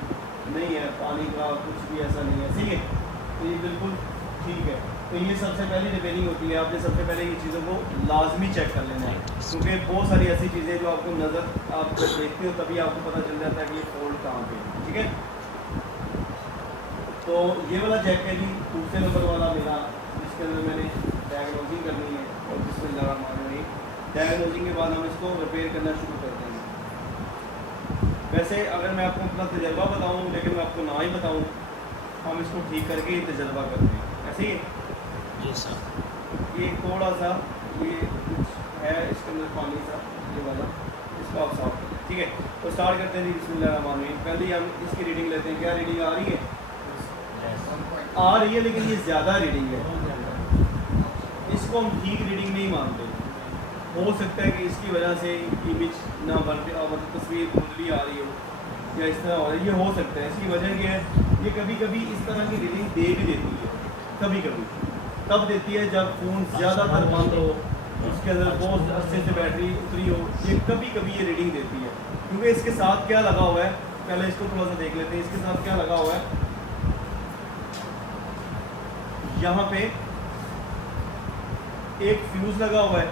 नहीं है, पानी का कुछ भी ऐसा नहीं है, सही है। तो ये बिल्कुल ठीक है। तो ये सबसे पहली रिपेयरिंग होती है, आपने सबसे पहले ये चीज़ों को लाजमी चेक कर लेना है, क्योंकि बहुत सारी ऐसी चीज़ें जो आपको नज़र आप जब देखते हो तभी आपको पता चल जाता है कि ये फॉल्ट कहाँ पे है, ठीक है। तो ये वाला जैक है जी, दूसरे नंबर वाला मेरा, जिसके अंदर मैंने डायग्नोजिंग करनी है। और बिस्मिल्लाहिर्रहमानिर्रहीम, डायग्नोजिंग के बाद हम इसको रिपेयर करना शुरू करते हैं। वैसे अगर मैं आपको अपना तजर्बा बताऊँ, लेकिन मैं आपको ना ही बताऊँ, हम इसको ठीक करके ही तजर्बा करते हैं, ऐसे ही जी सर। ये थोड़ा सा ये कुछ है इसके अंदर पानी सा ये वाला, इसको आप साफ करें, ठीक है। तो स्टार्ट करते हैं जी, बिस्मिल्लाहिर्रहमानिर्रहीम। पहले हम इसकी रीडिंग लेते हैं। क्या रीडिंग आ रही है? आ रही है, लेकिन ये ज़्यादा रीडिंग है, इसको हम ठीक रीडिंग नहीं मानते। हो सकता है कि इसकी वजह से इमेज ना मतलब तस्वीर धुंधली आ रही हो या इस तरह हो रहा है, ये हो सकता है। इसकी वजह क्या है? ये कभी कभी इस तरह की रीडिंग दे भी देती है, कभी कभी तब देती है जब फ़ोन ज़्यादातर बंद हो, उसके अंदर बहुत अच्छे से बैटरी उतरी हो, ये कभी कभी ये रीडिंग देती है। क्योंकि इसके साथ क्या लगा हुआ है, पहले इसको थोड़ा सा देख लेते हैं। इसके साथ क्या लगा हुआ है, यहाँ पे एक फ्यूज़ लगा हुआ है,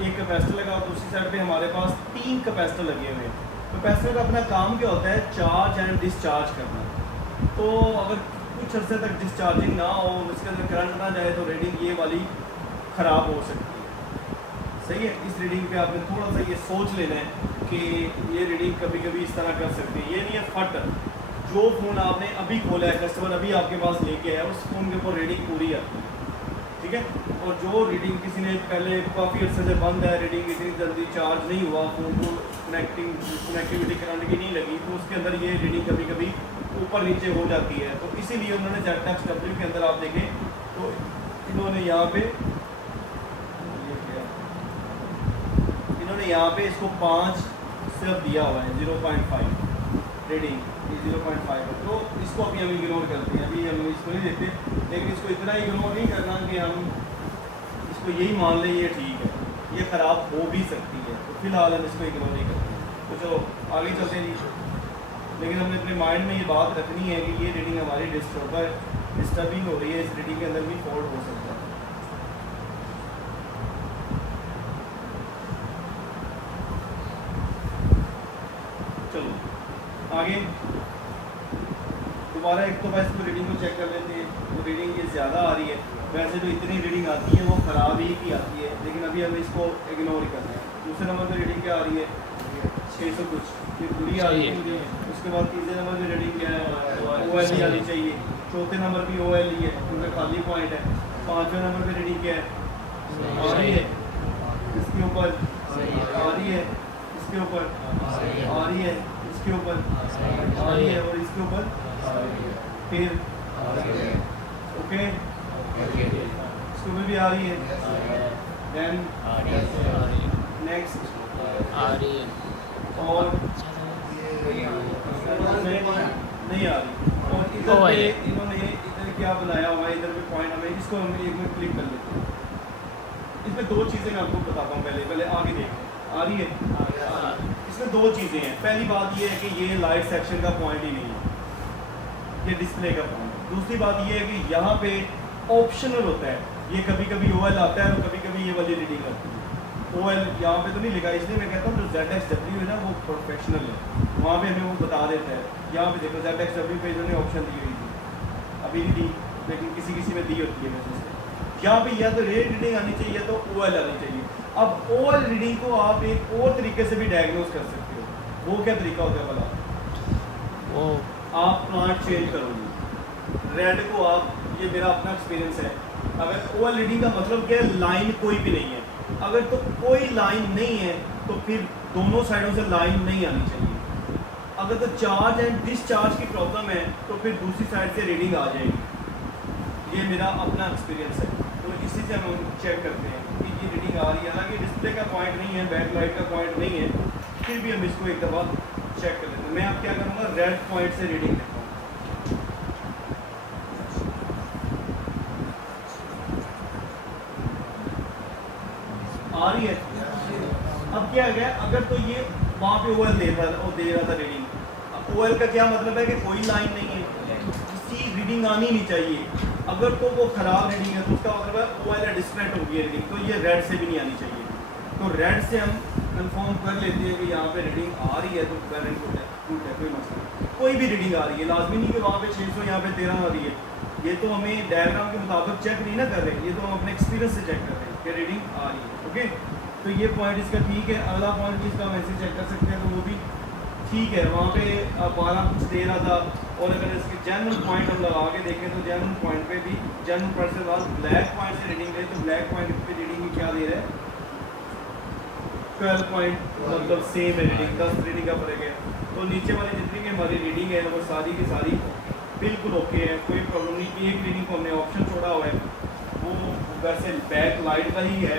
एक कैपेसिटर लगा हुआ है, दूसरी साइड पे हमारे पास 3 कैपेसिटर लगे हुए हैं। कैपेसिटर का अपना काम क्या होता है? चार्ज एंड डिस्चार्ज करना। तो अगर कुछ अर्से तक डिस्चार्जिंग ना हो, उसके अंदर करंट ना जाए, तो रीडिंग ये वाली ख़राब हो सकती है। सही है। इस रीडिंग पे आपने थोड़ा सा ये सोच लेना है कि ये रीडिंग कभी कभी इस तरह कर सकती है। ये नहीं है फट, जो फ़ोन आपने अभी खोला है, कस्टमर अभी आपके पास लेके आया, उस फ़ोन के ऊपर रीडिंग पूरी आती है, ठीक है। और जो रीडिंग किसी ने पहले काफ़ी अर्से से बंद है, रीडिंग इतनी जल्दी चार्ज नहीं हुआ, फ़ोन को कनेक्टिविटी करंट की नहीं लगी, तो उसके अंदर ये रीडिंग कभी कभी ऊपर नीचे हो जाती है। तो इसीलिए उन्होंने ZXW के अंदर आप देखें तो इन्होंने यहाँ पे इसको 5 सिर्फ दिया हुआ है, 0.5 रीडिंग, ये 0.5 है। तो इसको अभी हम इग्नोर करते हैं, अभी हम इसको नहीं देते। लेकिन इसको इतना इग्नोर नहीं करना कि हम इसको यही मान लें ये ठीक है, ये ख़राब हो भी सकती है। तो फिलहाल हम इसको इग्नोर नहीं करते हैं। तो चलो आगे चलते हैं जी। लेकिन हमने अपने माइंड में ये बात रखनी है कि ये रीडिंग हमारी डिस्टर्बिंग हो रही है, इस रीडिंग के अंदर भी फॉल्ट हो सकता है। चलो आगे दोबारा एक तो इसको रीडिंग को चेक कर लेते हैं। तो रीडिंग ये ज़्यादा आ रही है, वैसे जो इतनी रीडिंग आती है वो ख़राब ही की आती है, लेकिन अभी हम इसको इग्नोर ही करते हैं। दूसरे नंबर पर रीडिंग क्या आ रही है? 600 कुछ, ये पूरी आ रही है। उसके बाद तीसरे नंबर पर रीडिंग क्या है? OLE आनी चाहिए। चौथे नंबर पर OLE है क्योंकि खाली पॉइंट है। पाँचवें नंबर पर रीडिंग क्या है? आ रही है, इसके ऊपर आ रही है, इसके ऊपर आ रही है, इसके ऊपर आ रही है, और इसके ऊपर फिर ओके, इसके ऊपर भी आ रही है। देन नेक्स्ट आ रही है और नहीं आ रही। और इधर पे इन्होंने इधर क्या बनाया हुआ है, इधर पे पॉइंट हमें इसको हम एक मिनट क्लिक कर लेते हैं। इसमें 2 चीज़ें मैं आपको बताता हूँ, पहले आगे देखते हैं। आ रही है? इसमें 2 चीज़ें हैं। पहली बात ये है कि ये लाइट सेक्शन का पॉइंट ही नहीं है, ये डिस्प्ले का पॉइंट। दूसरी बात ये है कि यहाँ पे ऑप्शनल होता है, ये कभी कभी OL आता है और कभी कभी ये वाली रीडिंग आती है। OL यहाँ पे तो नहीं लिखा, इसलिए मैं कहता हूँ जो ZXW है ना वो प्रोफेशनल है, वहाँ पे हमें वो बता देता है। यहाँ पे देखो ZXW पे इन्होंने ऑप्शन दी हुई थी, अभी नहीं दी, लेकिन किसी किसी में दी होती है वैसे से। यहाँ पे या तो रेड रीडिंग आनी चाहिए या तो OL आनी चाहिए। अब OL रीडिंग को आप एक और तरीके से भी डायग्नोज कर सकते हो। वो क्या तरीका होता है भला? वो आप प्लांट चेंज करोगे, रेड को आप, ये मेरा अपना एक्सपीरियंस है, अगर OL रीडिंग का मतलब क्या है? लाइन कोई भी नहीं है। अगर तो कोई लाइन नहीं है तो फिर दोनों साइडों से लाइन नहीं आनी चाहिए। अगर तो चार्ज एंड डिस्चार्ज की प्रॉब्लम है तो फिर दूसरी साइड से रीडिंग आ जाएगी। ये मेरा अपना एक्सपीरियंस है। तो इसी से हम चेक करते हैं कि ये रीडिंग आ रही है। हालांकि डिस्प्ले का पॉइंट नहीं है, बैक लाइट का पॉइंट नहीं है, फिर भी हम इसको एक दफ़ा चेक कर लेते हैं। मैं अब क्या करूँगा, रेड पॉइंट से रीडिंग लेता हूँ। आ रही है? अब क्या है, अगर तो ये वहाँ पे OL दे रहा था रीडिंग। OL का क्या मतलब है कि कोई लाइन नहीं है, इसकी रीडिंग आनी नहीं चाहिए। अगर तो वो ख़राब रीडिंग है तो उसका मतलब है OL डिस्ट्रैक्ट हो गई है रीडिंग, तो ये रेड से भी नहीं आनी चाहिए। तो रेड से हम कंफर्म कर लेते हैं कि यहाँ पे रीडिंग आ रही है तो वेल एंड गुड है, कोई मसला नहीं। कोई भी रीडिंग आ रही है, लाजमी नहीं कि वहाँ पे 600 यहाँ पे 13 आ रही है। ये तो हमें डायग्राम के मुताबिक चेक नहीं ना कर रहे, ये तो हम अपने एक्सपीरियंस से चेक कर रहे हैं कि रीडिंग आ रही है। ओके, तो ये पॉइंट इसका ठीक है। अगला पॉइंट भी इसका वैसे चेक कर सकते हैं, तो वो भी ठीक है, वहाँ पे 12 कुछ दे रहा था। और अगर इसके जनरल पॉइंट हम लगा के देखें तो जनरल पॉइंट पे भी जनरल पॉइंट से बाद ब्लैक पॉइंट से रीडिंग ले तो ब्लैक पॉइंट पे रीडिंग क्या दे रहा है 12 पॉइंट, मतलब सेम है रीडिंग, 10 रीडिंग का फर्क है। तो नीचे वाली जितनी भी हमारी रीडिंग है वो सारी की सारी बिल्कुल ओके है, कोई प्रॉब्लम नहीं। एक रीडिंग को हमने ऑप्शन छोड़ा हुआ है वो वैसे बैक लाइट का ही है,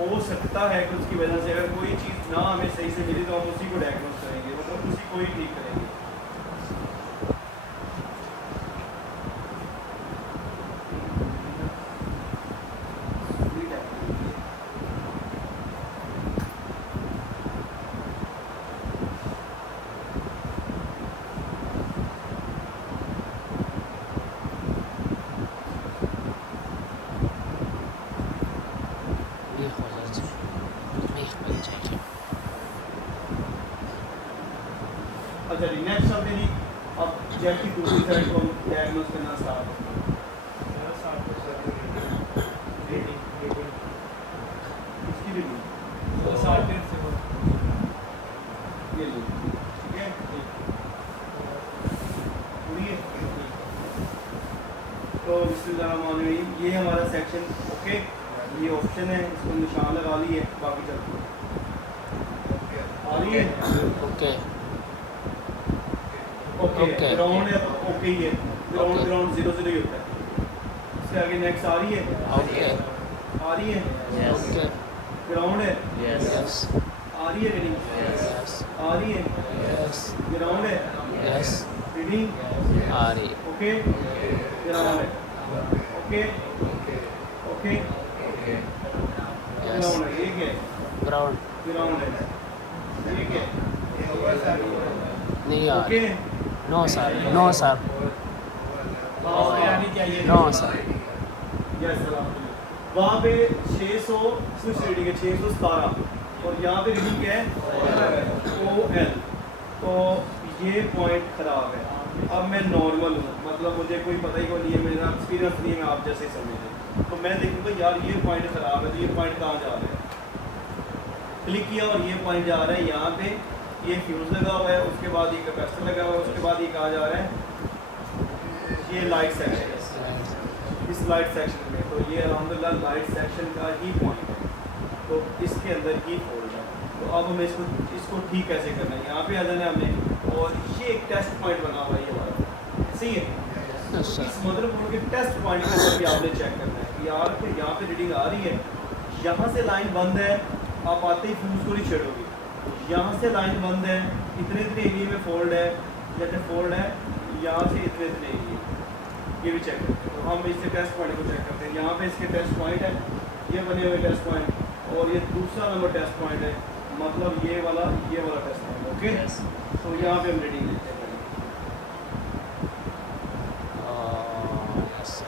हो सकता है कि उसकी वजह से अगर कोई चीज़ ना हमें सही से मिली तो हम उसी को डायग्नोस करेंगे, मतलब उसी को ही ठीक करेंगे। ये हो जाए नहीं मिल जाएगी। अच्छा जी, नेक्स्ट अब मेरी अब जेट की दूसरी साइड को हम डायग्नोस करना स्टार्ट करते हैं। इसकी भी ये लो, ठीक है, पूरी है। तो बिस्मिल्लाहिर्रहमानिर्रहीम, ये हमारा सेक्शन ओके, ये ऑप्शन है, इसको निशान लगा लिए, बाकी चलते हैं। आ रही है ओके ओके, ओके। ग्राउंड है तो ओके ही है, ग्राउंड ओके। ग्राउंड 0 0 ही होता है। इसके आगे नेक्स्ट आ रही है, ओके आ रही है, ओके ग्राउंड है, यस आ रही है रीडिंग, यस आ रही है, यस ग्राउंड है, यस रीडिंग आ रही ओके, ग्राउंड है ओके ओके, यस ग्राउंड है, ये क्या है, ग्राउंड ग्राउंड है, ये क्या है, नहीं आ ओके। रही। No sir no sir no sir yes अलहम्दुलिल्लाह। वहाँ पे 600 कुछ रीडिंग है, 617, और यहाँ पे रीडिंग क्या है OL। तो ये पॉइंट ख़राब है। अब मैं नॉर्मल हूँ, मतलब मुझे कोई पता ही नहीं है, मेरा एक्सपीरियंस नहीं है, मैं आप जैसे समझें। तो मैं देखूँगा यार ये पॉइंट ख़राब है, तो ये पॉइंट कहाँ जा रहा है, क्लिक किया और ये पॉइंट जा रहा है यहाँ पे, ये फ्यूज़ लगा हुआ है, उसके बाद ये कैपेसिटर लगा हुआ है, उसके बाद ये कहाँ जा रहा है, ये लाइट सेक्शन है, इस लाइट सेक्शन में। तो ये अल्हम्दुलिल्लाह लाइट सेक्शन का ही पॉइंट है, तो इसके अंदर ही फोल्ड है। तो अब हमें इसको ठीक कैसे करना है, यहाँ पे आ जाना है हमने, और ये एक टेस्ट पॉइंट बना हुआ है ये हमारा, सही है। यस इस सर मदरबोर्ड के टेस्ट पॉइंट के ऊपर भी आपने चेक करना है कि यार कि यहाँ पे रीडिंग आ रही है, यहाँ से लाइन बंद है, आप आते ही फ्यूज को नहीं छेड़ोगे, यहाँ से लाइन बंद है, इतने इतने एरिया में फोल्ड है, जैसे फोल्ड है, यहाँ से इतने इतने एरिया, ये भी चेक करते हैं। तो हम इससे टेस्ट पॉइंट को चेक करते हैं, यहाँ पे इसके टेस्ट पॉइंट है, ये बने हुए टेस्ट पॉइंट, और ये दूसरा नंबर टेस्ट पॉइंट है, मतलब ये वाला टेस्ट पॉइंट ओके। तो यहाँ पे हम रीडिंग लेते हैं,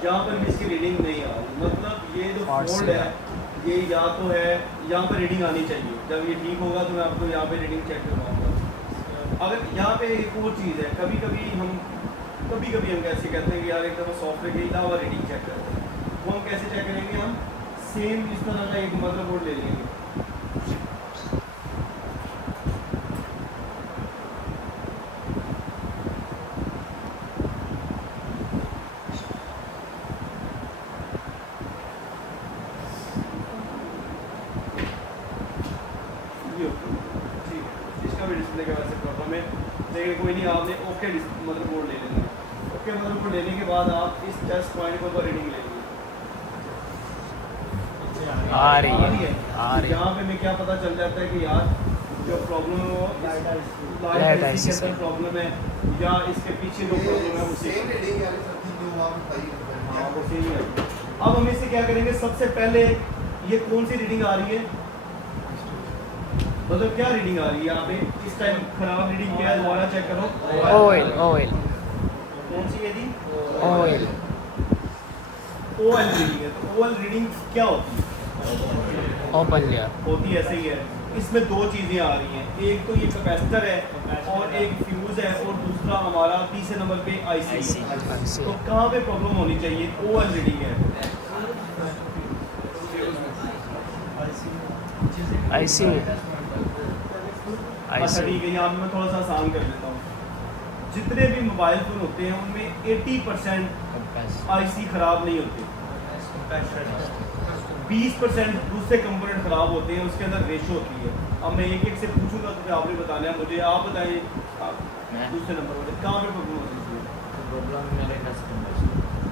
यहाँ पर भी इसकी रीडिंग नहीं आ रही, मतलब ये जो फोल्ड है ये या तो है, यहाँ पर रीडिंग आनी चाहिए। जब ये ठीक होगा तो मैं आपको यहाँ पे रीडिंग चेक करवाऊँगा। अगर यहाँ पे एक और चीज़ है, कभी कभी हम कैसे कहते हैं कि यार एक दफ़ा सॉफ्टवेयर के अलावा रीडिंग चेक करते हैं, वो हम कैसे चेक करेंगे, हम सेम इस तरह का एक मदरबोर्ड ले लेंगे, इसका भी डिस्प्ले का वैसे प्रॉब्लम है, लेकिन कोई नहीं, आपने ओके मदरबोर्ड ले लेना है। ओके मदरबोर्ड लेने के बाद आप इस टेस्ट पॉइंट को रीडिंग लेंगे, आ रही है आ रही है। यहाँ पे हमें क्या पता चल जाता है कि यार जो प्रॉब्लम है वो लाइट आईसी के अंदर प्रॉब्लम है, या इसके पीछे जो प्रॉब्लम है उसी हाँ वो सेम है। अब हम इससे क्या करेंगे, सबसे पहले ये कौन सी रीडिंग आ रही है, मतलब क्या रीडिंग आ रही है यहाँ पे इस टाइम, खराब रीडिंग क्या है, दोबारा चेक करो। ऑयल ऑयल कौन सी है जी, ऑयल ओएल रीडिंग है। तो ओएल रीडिंग क्या होती है, ओपन लेयर होती ऐसे ही है। इसमें दो चीज़ें आ रही हैं, एक तो ये कैपेसिटर है और एक फ्यूज़ है, और दूसरा हमारा तीसरे नंबर पे आईसी है। तो कहाँ पे प्रॉब्लम होनी चाहिए, ओएल रीडिंग है, आईसी में अच्छा ठीक है, यहाँ पे मैं थोड़ा सा आसान कर देता हूँ। जितने भी मोबाइल फ़ोन होते हैं उनमें 80% आईसी ख़राब नहीं होती, 20% दूसरे कंपोनेंट ख़राब होते हैं, उसके अंदर रेशो होती है। अब मैं एक एक से पूछूंगा तो फिर आपने बताना है मुझे। आप बताइए दूसरे नंबर पर कहाँ पे प्रॉब्लम होती है? प्रॉब्लम मेरे कस्टमर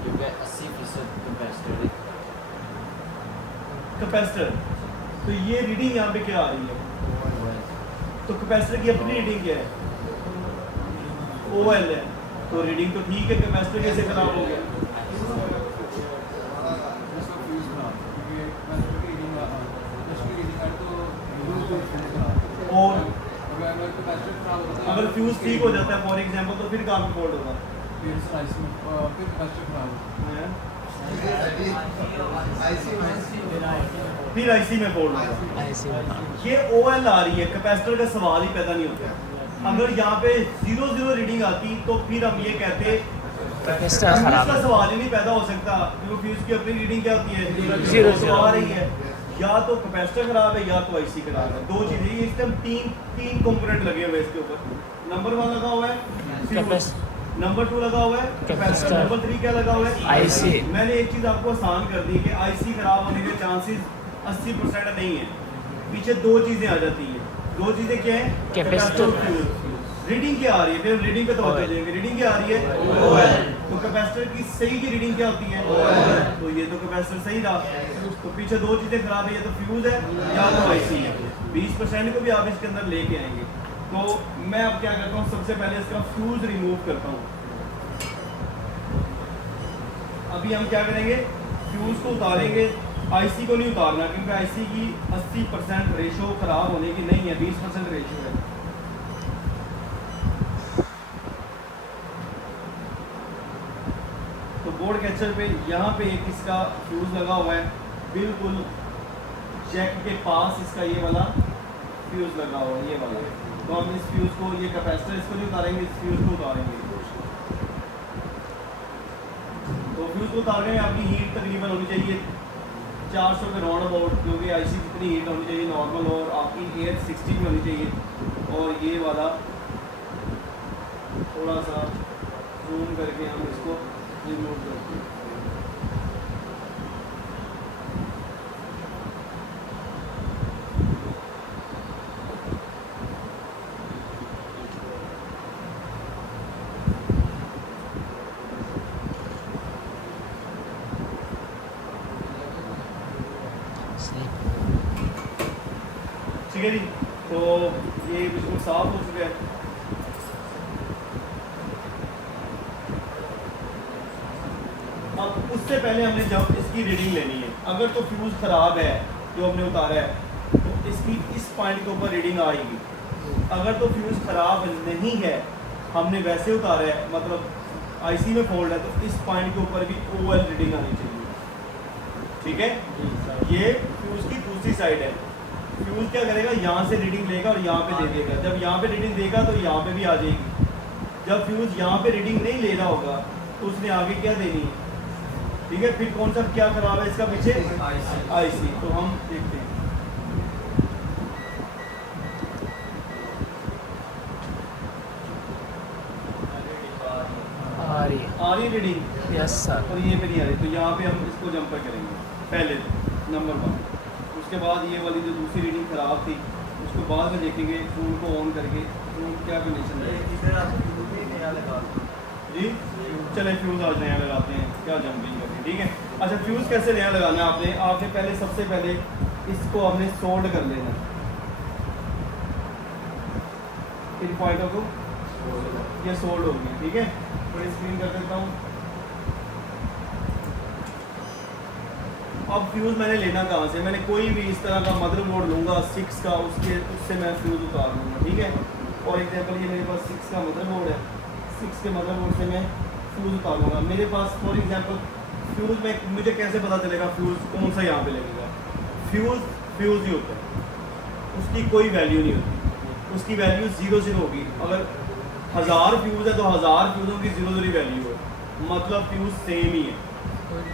क्योंकि 80% कैपेसिटर कैपेसिटर, तो ये रीडिंग यहाँ पे क्या आ रही है? तो कैपेसिटर की अपनी रीडिंग क्या है? OL है, तो रीडिंग तो ठीक है, कैपेसिटर कैसे खराब हो गया? और अगर फ्यूज ठीक हो जाता है फॉर एग्जांपल तो फिर कहाँ पे फॉल्ट होगा? फिर आईसी में फॉल्ट होगा। ये OL आ रही है, कैपेसिटर का सवाल ही पैदा नहीं होता। अगर यहाँ पे 0 रीडिंग आती तो फिर हम ये कहते कैपेसिटर फ्यूज खराब का है। सवाल ही नहीं पैदा हो सकता, क्योंकि फ्यूज की अपनी रीडिंग क्या होती है? 0 तो आ रही है। या तो कैपेसिटर खराब है या तो आईसी खराब है, दो चीजें। ये इस टाइम तीन कंपोनेंट लगे हुए हैं इसके ऊपर। नंबर 1 लगा हुआ है फ्यूज, नंबर 2 लगा हुआ है कैपेसिटर, नंबर 3 क्या लगा हुआ है? आईसी। मैंने एक चीज आपको आसान कर दी कि आईसी खराब होने के चांसेस 80% नहीं है। पीछे दो चीजें आ जाती हैं। दो चीजें क्या है? कैपेसिटर। फ्यूज। रीडिंग क्या आ रही है? फिर रीडिंग पे तवज्जो देंगे। रीडिंग क्या आ रही है? OL। तो कैपेसिटर की सही की रीडिंग क्या होती है? OL। तो ये तो कैपेसिटर सही रहा। तो पीछे दो चीजें खराब है, या तो फ्यूज है या तो आईसी है। 20% को भी आप इसके अंदर लेके आएंगे। तो मैं अब क्या करता हूँ, सबसे पहले इसका फ्यूज रिमूव करता हूँ। अभी हम क्या करेंगे, फ्यूज को उतारेंगे, आईसी को नहीं उतारना, क्योंकि आईसी की 80% रेशो खराब होने की नहीं है, 20% रेशो है। तो बोर्ड कैचर पे यहाँ पे एक इसका फ्यूज लगा हुआ है, बिल्कुल जैक के पास इसका ये वाला फ्यूज लगा हुआ है, ये वाला। तो हम इस फ्यूज को, ये कैपेसिटर इसको नहीं उतारेंगे, इस फ्यूज को उतारेंगे। तो फ्यूज को उतारने में आपकी हीट तकरीबन होनी चाहिए 400 के राउंड अबाउट, क्योंकि आईसी जितनी हीट होनी चाहिए नॉर्मल, और आपकी एयर 60 में होनी चाहिए। और ये वाला थोड़ा सा जूम करके हम इसको रिमूव करते हैं। ठीक है जी, तो ये बिल्कुल साफ हो चुका है। अब उससे पहले हमने जब इसकी रीडिंग लेनी है, अगर तो फ्यूज खराब है जो हमने उतारा है, तो इसकी इस पॉइंट के ऊपर रीडिंग आएगी। अगर तो फ्यूज खराब नहीं है, हमने वैसे उतारा है, मतलब आईसी में फॉल्ट है, तो इस पॉइंट के ऊपर भी OL रीडिंग आनी चाहिए। ठीक है, ये फ्यूज की दूसरी साइड है। फ्यूज क्या करेगा, यहाँ से रीडिंग लेगा और यहाँ पे दे देगा। जब यहाँ पे रीडिंग देगा तो यहाँ पे भी आ जाएगी। जब फ्यूज यहाँ पे रीडिंग नहीं ले रहा होगा तो उसने आगे क्या देनी है? ठीक है, फिर कौन सा क्या खराब है इसका पीछे? आईसी। तो हम देखते हैं, आ रही है। आ रही रीडिंग? Yes sir. और ये पे नहीं आ रही, तो यहाँ पे हम इसको जंपर करेंगे पहले, नंबर 1। उसके बाद ये वाली जो दूसरी रीडिंग खराब थी उसको बाद में देखेंगे, फोन को ऑन करके फोन क्या कंडीशन है जी। चले फ्यूज आज नया लगाते हैं, क्या जंपिंग करते हैं। ठीक है, अच्छा फ्यूज कैसे नया लगाना है? आपने पहले सबसे पहले इसको आपने सोल्ड कर लेना। इन पॉइंटों को ये सोल्ड हो गया। ठीक है, थोड़ी स्क्रीन कर देता हूँ। अब फ्यूज़ मैंने लेना कहाँ से? मैंने कोई भी इस तरह का मदरबोर्ड लूँगा 6 का, उससे मैं फ्यूज़ उतार लूँगा। ठीक है, फॉर एग्जांपल ये मेरे पास 6 का मदरबोर्ड है, 6 के मदरबोर्ड से मैं फ्यूज़ उतारूँगा। मेरे पास फॉर एग्जांपल फ्यूज़ में मुझे कैसे पता चलेगा फ्यूज़ कौन सा यहाँ पे लगेगा? फ्यूज़ ही होता है, उसकी कोई वैल्यू नहीं होती, उसकी वैल्यू 0 होगी। अगर 1000 फ्यूज़ है तो 1000 फ्यूज़ों की 0 वैल्यू है, मतलब फ्यूज़ सेम ही है।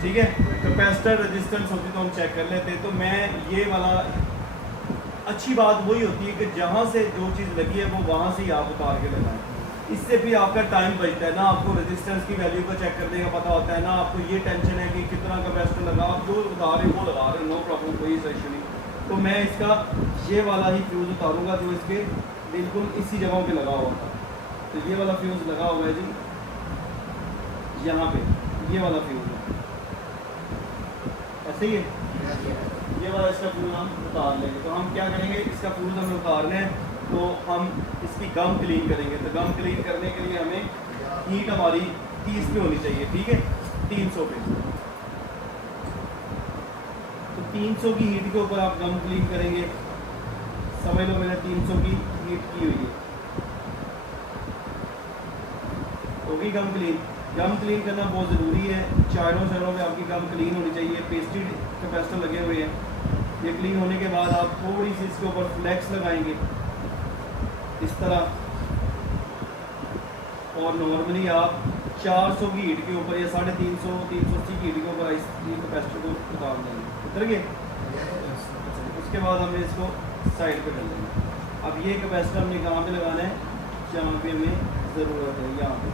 ठीक है, कैपेसिटर रेजिस्टेंस होती तो हम चेक कर लेते। तो मैं ये वाला अच्छी बात वही होती है कि जहाँ से जो चीज़ लगी है वो वहाँ से ही आप उतार के लगाएं। इससे भी आपका टाइम बचता है, ना आपको रेजिस्टेंस की वैल्यू को चेक करने का पता होता है, ना आपको ये टेंशन है कि कितना कैपेसिटर लगा, आप जो उतार रहे वो लगा रहे, नो प्रॉब्लम, कोई इशू नहीं। तो मैं इसका ये वाला ही फ्यूज़ उतारूँगा जो इसके बिल्कुल इसी जगहों पे लगा हुआ था। तो ये वाला फ्यूज़ लगा हुआ है जी यहाँ पे, ये वाला फ्यूज़ है, ऐसे ही है। ये वाला इसका फ्यूज़ हम उतार लेंगे। तो हम क्या करेंगे, इसका फ्यूज़ हमें उतारना है तो हम इसकी गम क्लीन करेंगे। तो गम क्लीन करने के लिए हमें हीट हमारी 30 पे होनी चाहिए, ठीक है, 300 पे। तो 300 की हीट के ऊपर आप गम क्लीन करेंगे। समझ लो मैंने 300 की हीट की हुई है, होगी गम क्लीन। गम क्लीन करना बहुत ज़रूरी है, चारों पे आपकी गम क्लीन होनी चाहिए। पेस्ट्री कैपेसिटर लगे हुए हैं, ये क्लीन होने के बाद आप थोड़ी सी इसके ऊपर फ्लैक्स लगाएंगे इस तरह, और नॉर्मली आप 400 की हीट के ऊपर या 350 380 की हीट के ऊपर इस कैपेसिटर को उतार देंगे। उतर गए, उसके बाद हमें इसको साइड पे कर लेंगे। अब ये कैपेसिटर हमने कहाँ पे लगाना है, जहाँ पे हमें ज़रूरत है, यहाँ पे।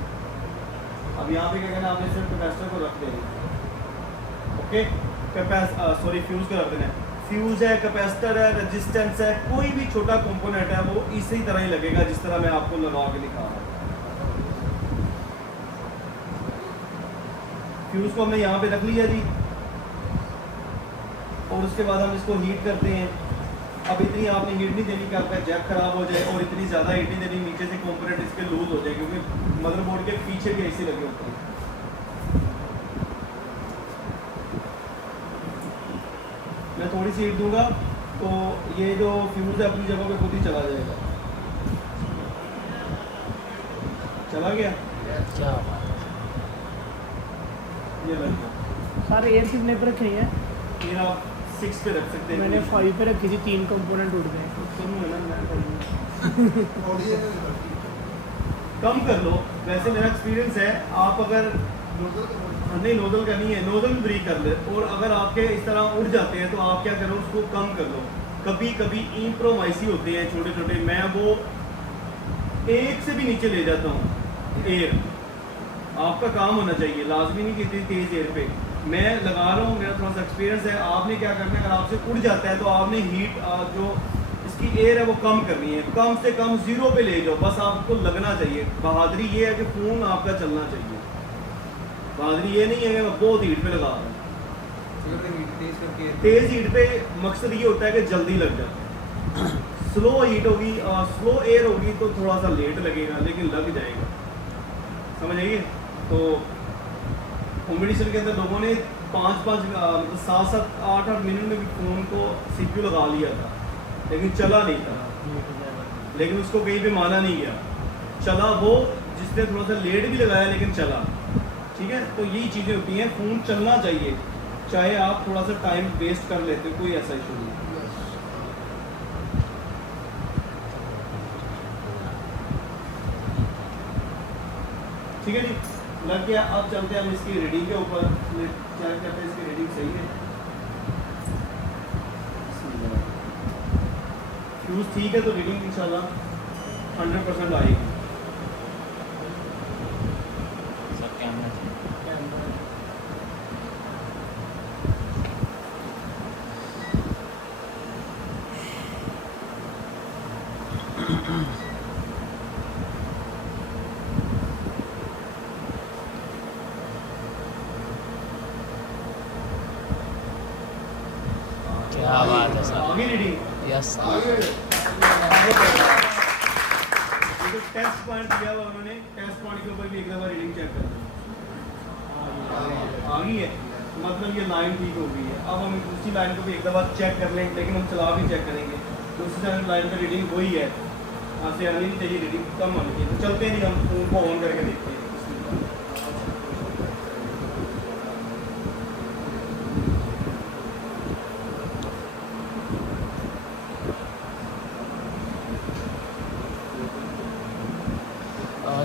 अब यहाँ पे क्या करना है, आपने सिर्फ कैपेसिटर को रख देना, ओके। सॉरी फ्यूज़ को रख देना है। फ्यूज़ है, कैपेसिटर है, रेजिस्टेंस है, कोई भी छोटा कंपोनेंट है वो इसी तरह ही लगेगा जिस तरह मैं आपको लगा के दिखा रहा हूँ। फ्यूज़ को हमने यहाँ पे रख लिया जी, और उसके बाद हम इसको हीट करते हैं। अब इतनी आपने हीट नहीं देनी कि आपका जैक खराब हो जाए, और इतनी ज़्यादा हीट नहीं देनी नीचे से कंपोनेंट इसके लूज हो जाए, क्योंकि मदरबोर्ड के पीछे भी ऐसे लगे होते हैं। मैं थोड़ी सी हीट दूंगा तो ये जो फ्यूज़ है अपनी जगह पे खुद ही चला जाएगा। चला गया, क्या बात है। ये लग गया। सर एयर कितने पे रखे हैं? फिर आप 6 पे रख सकते हैं। मैंने 5 पे रखी थी, 3 कंपोनेंट उड़ गए। कम कर लो, वैसे मेरा एक्सपीरियंस है, आप अगर नहीं नोजल करनी है, नोजल ब्री कर ले, और अगर आपके इस तरह उड़ जाते हैं तो आप क्या करो, उसको कम कर लो। कभी कभी इम्प्रोवाइसी होते हैं छोटे छोटे, मैं वो 1 से भी नीचे ले जाता हूँ एयर। आपका काम होना चाहिए, लाजमी नहीं कि इतनी तेज़ एयर पे मैं लगा रहा हूँ, मेरा थोड़ा सा एक्सपीरियंस है। आपने क्या करना है, अगर आपसे उड़ जाता है तो आपने हीट जो इसकी एयर है वो कम करनी है, कम से कम 0 पे ले जाओ, बस आपको लगना चाहिए। बहादुरी ये है कि फ़ोन आपका चलना चाहिए, बहादुरी ये नहीं है कि मैं बहुत हीट पे लगा रहा हूँ। तेज़ हीट पे मकसद ये होता है कि जल्दी लग जाए। स्लो हीट होगी, स्लो एयर होगी तो थोड़ा सा लेट लगेगा, लेकिन लग जाएगा, समझ आइए। तो कॉम्पिटिशन के अंदर लोगों ने 5-5 7-7 8-8 मिनट में भी फ़ोन को CPU लगा लिया था, लेकिन चला नहीं था। लेकिन उसको कहीं पे माना नहीं गया, चला वो जिसने थोड़ा सा लेट भी लगाया लेकिन चला, ठीक है। तो यही चीज़ें होती हैं, फ़ोन चलना चाहिए, चाहे आप थोड़ा सा टाइम वेस्ट कर लेते हो, कोई ऐसा इशू नहीं। ठीक है जी, लग गया। अब चलते हैं हम इसकी रीडिंग के ऊपर, चेक करते हैं इसकी रीडिंग सही है। फ्यूज़ ठीक है तो रीडिंग इंशाल्लाह 100% आएगी। सर कैमरा क्या बात है सर। आगे रीडिंग यस टेस्ट पॉइंट दिया हुआ उन्होंने, टेस्ट पॉइंट के ऊपर भी एक दफ़ा रीडिंग चेक कर आ गई है, मतलब ये लाइन ठीक हो गई है। अब हम दूसरी लाइन को भी एक दफ़ा चेक कर लें, लेकिन हम चला भी चेक करेंगे। दूसरी लाइन पर रीडिंग वही है, आपसे आनी नहीं चाहिए, रीडिंग कम होनी चाहिए। तो चलते नहीं, हम फ़ोन को ऑन करके देखते हैं।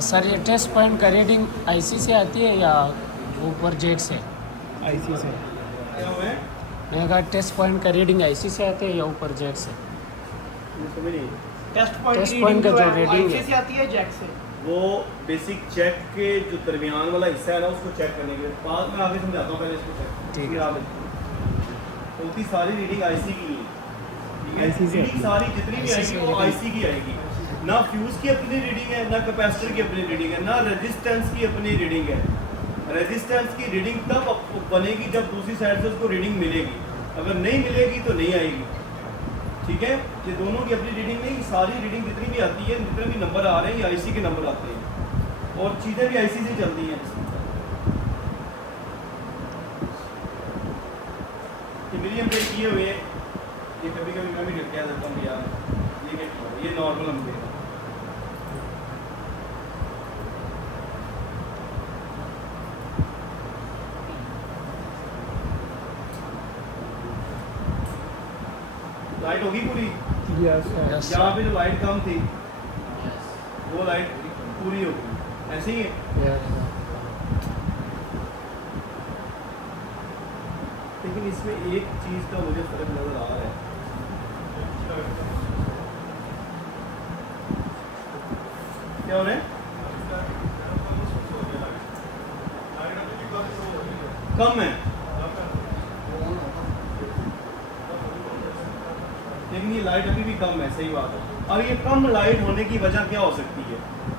सर ये टेस्ट पॉइंट का रीडिंग आईसी से आती है या ऊपर जेट से? आईसी से। क्या हुआ है? मैंने कहा टेस्ट पॉइंट का रीडिंग आईसी से आती है या ऊपर जेट से? समझ नहीं। टेस्ट Test point का जो reading है। आईसी से आती है जैक से। वो बेसिक चेक के जो दरमियान वाला हिस्सा है ना उसको चेक करने के लिए बाद में आगे समझाता हूँ, पहले इसको चेक ठीक है। आप होती सारी रीडिंग आईसी की है, ठीक है। IC से रीडिंग सारी जितनी भी IC आएगी से वो reading। आईसी की आएगी। ना फ्यूज की अपनी रीडिंग है, ना कैपेसिटर की अपनी रीडिंग है, ना रेजिस्टेंस की अपनी रीडिंग है। रेजिस्टेंस की रीडिंग तब बनेगी जब दूसरी साइड से उसको रीडिंग मिलेगी, अगर नहीं मिलेगी तो नहीं आएगी, ठीक है। ये दोनों की अपनी रीडिंग नहीं, सारी रीडिंग जितनी भी आती है, जितने भी नंबर आ रहे हैं ये आईसी के नंबर आते हैं और चीज़ें भी आईसी से चलती हैं। ये मिलियन पे किए हुए हैं, ये कभी कभी मैं भी गिर गया करता हूँ यार, ये क्या किया, ये नॉर्मल हम देगा। लाइट होगी पूरी, यस Yes, यहाँ sir. पे जो लाइट कम थी वो लाइट पूरी होगी, ऐसे ही है। Yes. लेकिन इसमें एक चीज़ का मुझे फर्क नजर आ रहा है, क्या हो रहा है, कम है, लेकिन ये लाइट अभी भी कम है, सही बात है। अब ये कम लाइट होने की वजह क्या हो सकती है,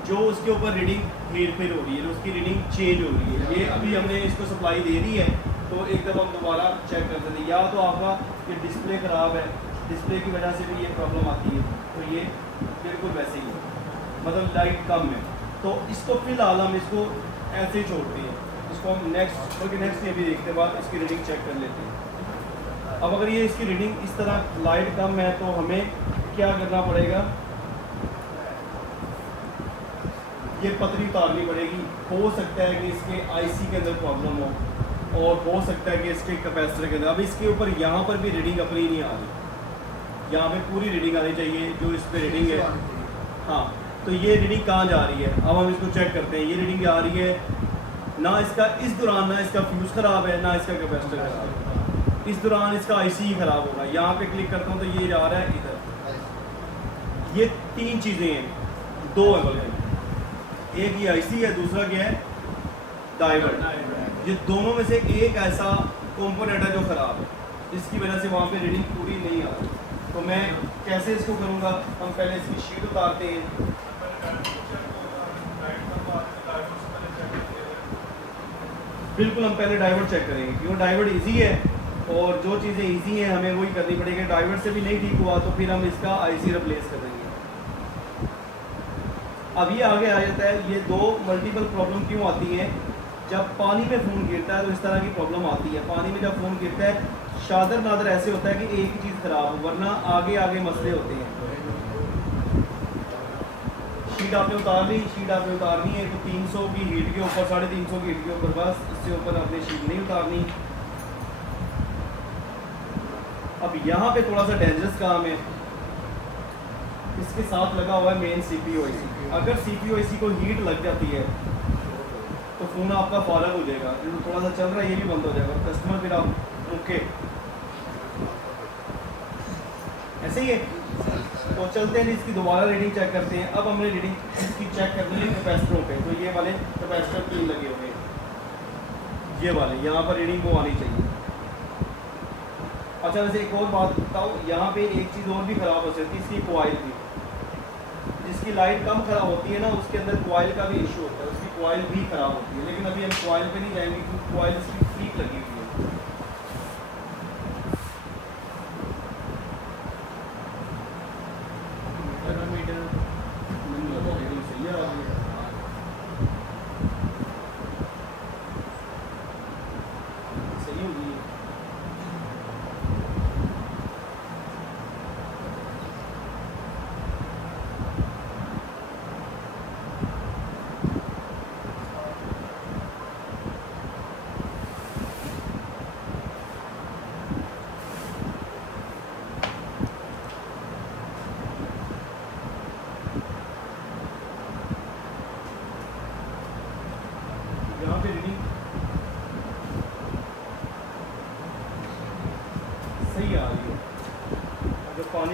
जो उसके ऊपर रीडिंग हेर फेर हो रही है, जो उसकी रीडिंग चेंज हो रही है। ये अभी हमने इसको सप्लाई दे दी है तो एक दफ़ा हम दोबारा चेक कर सकते हैं, या तो आपका ये डिस्प्ले ख़राब है, डिस्प्ले की वजह से भी ये प्रॉब्लम आती है, तो ये बिल्कुल वैसे ही है, मतलब लाइट कम है। तो इसको फ़िलहाल हम इसको ऐसे ही छोड़ते हैं, इसको हम नेक्स्ट में भी देखते बाद इसकी रीडिंग चेक कर लेते हैं। अब अगर ये इसकी रीडिंग इस तरह लाइट कम है तो हमें क्या करना पड़ेगा, ये पतरी उतारनी पड़ेगी। हो सकता है कि इसके आईसी के अंदर प्रॉब्लम हो और हो सकता है कि इसके कैपेसिटर के अंदर। अब इसके ऊपर यहाँ पर भी रीडिंग अपनी नहीं आ रही, यहाँ पे पूरी रीडिंग आनी चाहिए जो इस पर रीडिंग है। हाँ, तो ये रीडिंग कहाँ जा रही है, अब हम इसको चेक करते हैं। ये रीडिंग जा रही है ना इसका, इस दौरान ना इसका फ्यूज़ ख़राब है ना इसका कैपेसिटर ख़राब है, इस दौरान इसका आईसी ही ख़राब होगा। यहाँ पे क्लिक करता हूँ तो ये जा रहा है इधर। ये तीन चीज़ें हैं, दो है बल्कि, एक ये आईसी है, दूसरा क्या है डाइवर्ट। ये दोनों में से एक ऐसा कंपोनेंट है जो ख़राब है, जिसकी वजह से वहाँ पे रीडिंग पूरी नहीं आ रही। तो मैं कैसे इसको करूँगा, हम पहले इसकी शीट उतारते हैं। बिल्कुल, हम पहले डाइवर्ट चेक करेंगे क्योंकि डाइवर्ट इजी है और जो चीज़ें इजी हैं हमें वही करनी पड़ेगी। डाइवर्ट से भी नहीं ठीक हुआ तो फिर हम इसका आईसी रिप्लेस कर देंगे। अब ये आगे आ जाता है, ये दो मल्टीपल प्रॉब्लम क्यों आती हैं। जब पानी में फ़ोन गिरता है तो इस तरह की प्रॉब्लम आती है। पानी में जब फ़ोन गिरता है शादर नादर ऐसे होता है कि एक ही चीज़ ख़राब हो, वरना आगे आगे मसले होते हैं। शीट आपने उतार ली, शीट आपने उतारनी है तो 300 की हीट के ऊपर, 350 की हीट के ऊपर, बस इससे ऊपर आपने शीट नहीं उतारनी। अब यहाँ पे थोड़ा सा डेंजरस काम है, इसके साथ लगा हुआ है मेन सीपीयू आईसी। अगर सीपीयू आईसी को हीट लग जाती है तो फ़ोन आपका फारग हो जाएगा, जो थोड़ा सा चल रहा है ये भी बंद हो जाएगा, कस्टमर फिर आप रुके ऐसे ही है। तो चलते हैं इसकी दोबारा रीडिंग चेक करते हैं। अब हमने रीडिंग इसकी चेक करनी है कैपेसिटरों पे, तो ये वाले कैपेसिटर 3 लगे हुए हैं, ये वाले, यहाँ पर रीडिंग वो आनी चाहिए। अच्छा, वैसे एक और बात बताऊँ, यहाँ पे एक चीज़ और भी ख़राब हो सकती है, इसकी कॉइल भी। जिसकी लाइट कम ख़राब होती है ना उसके अंदर कॉइल का भी इशू होता है, उसकी कॉइल भी ख़राब होती है। लेकिन अभी हम कॉइल पे नहीं जाएंगे क्योंकि कॉइल इसकी ठीक लगी हुई है। सही होगी।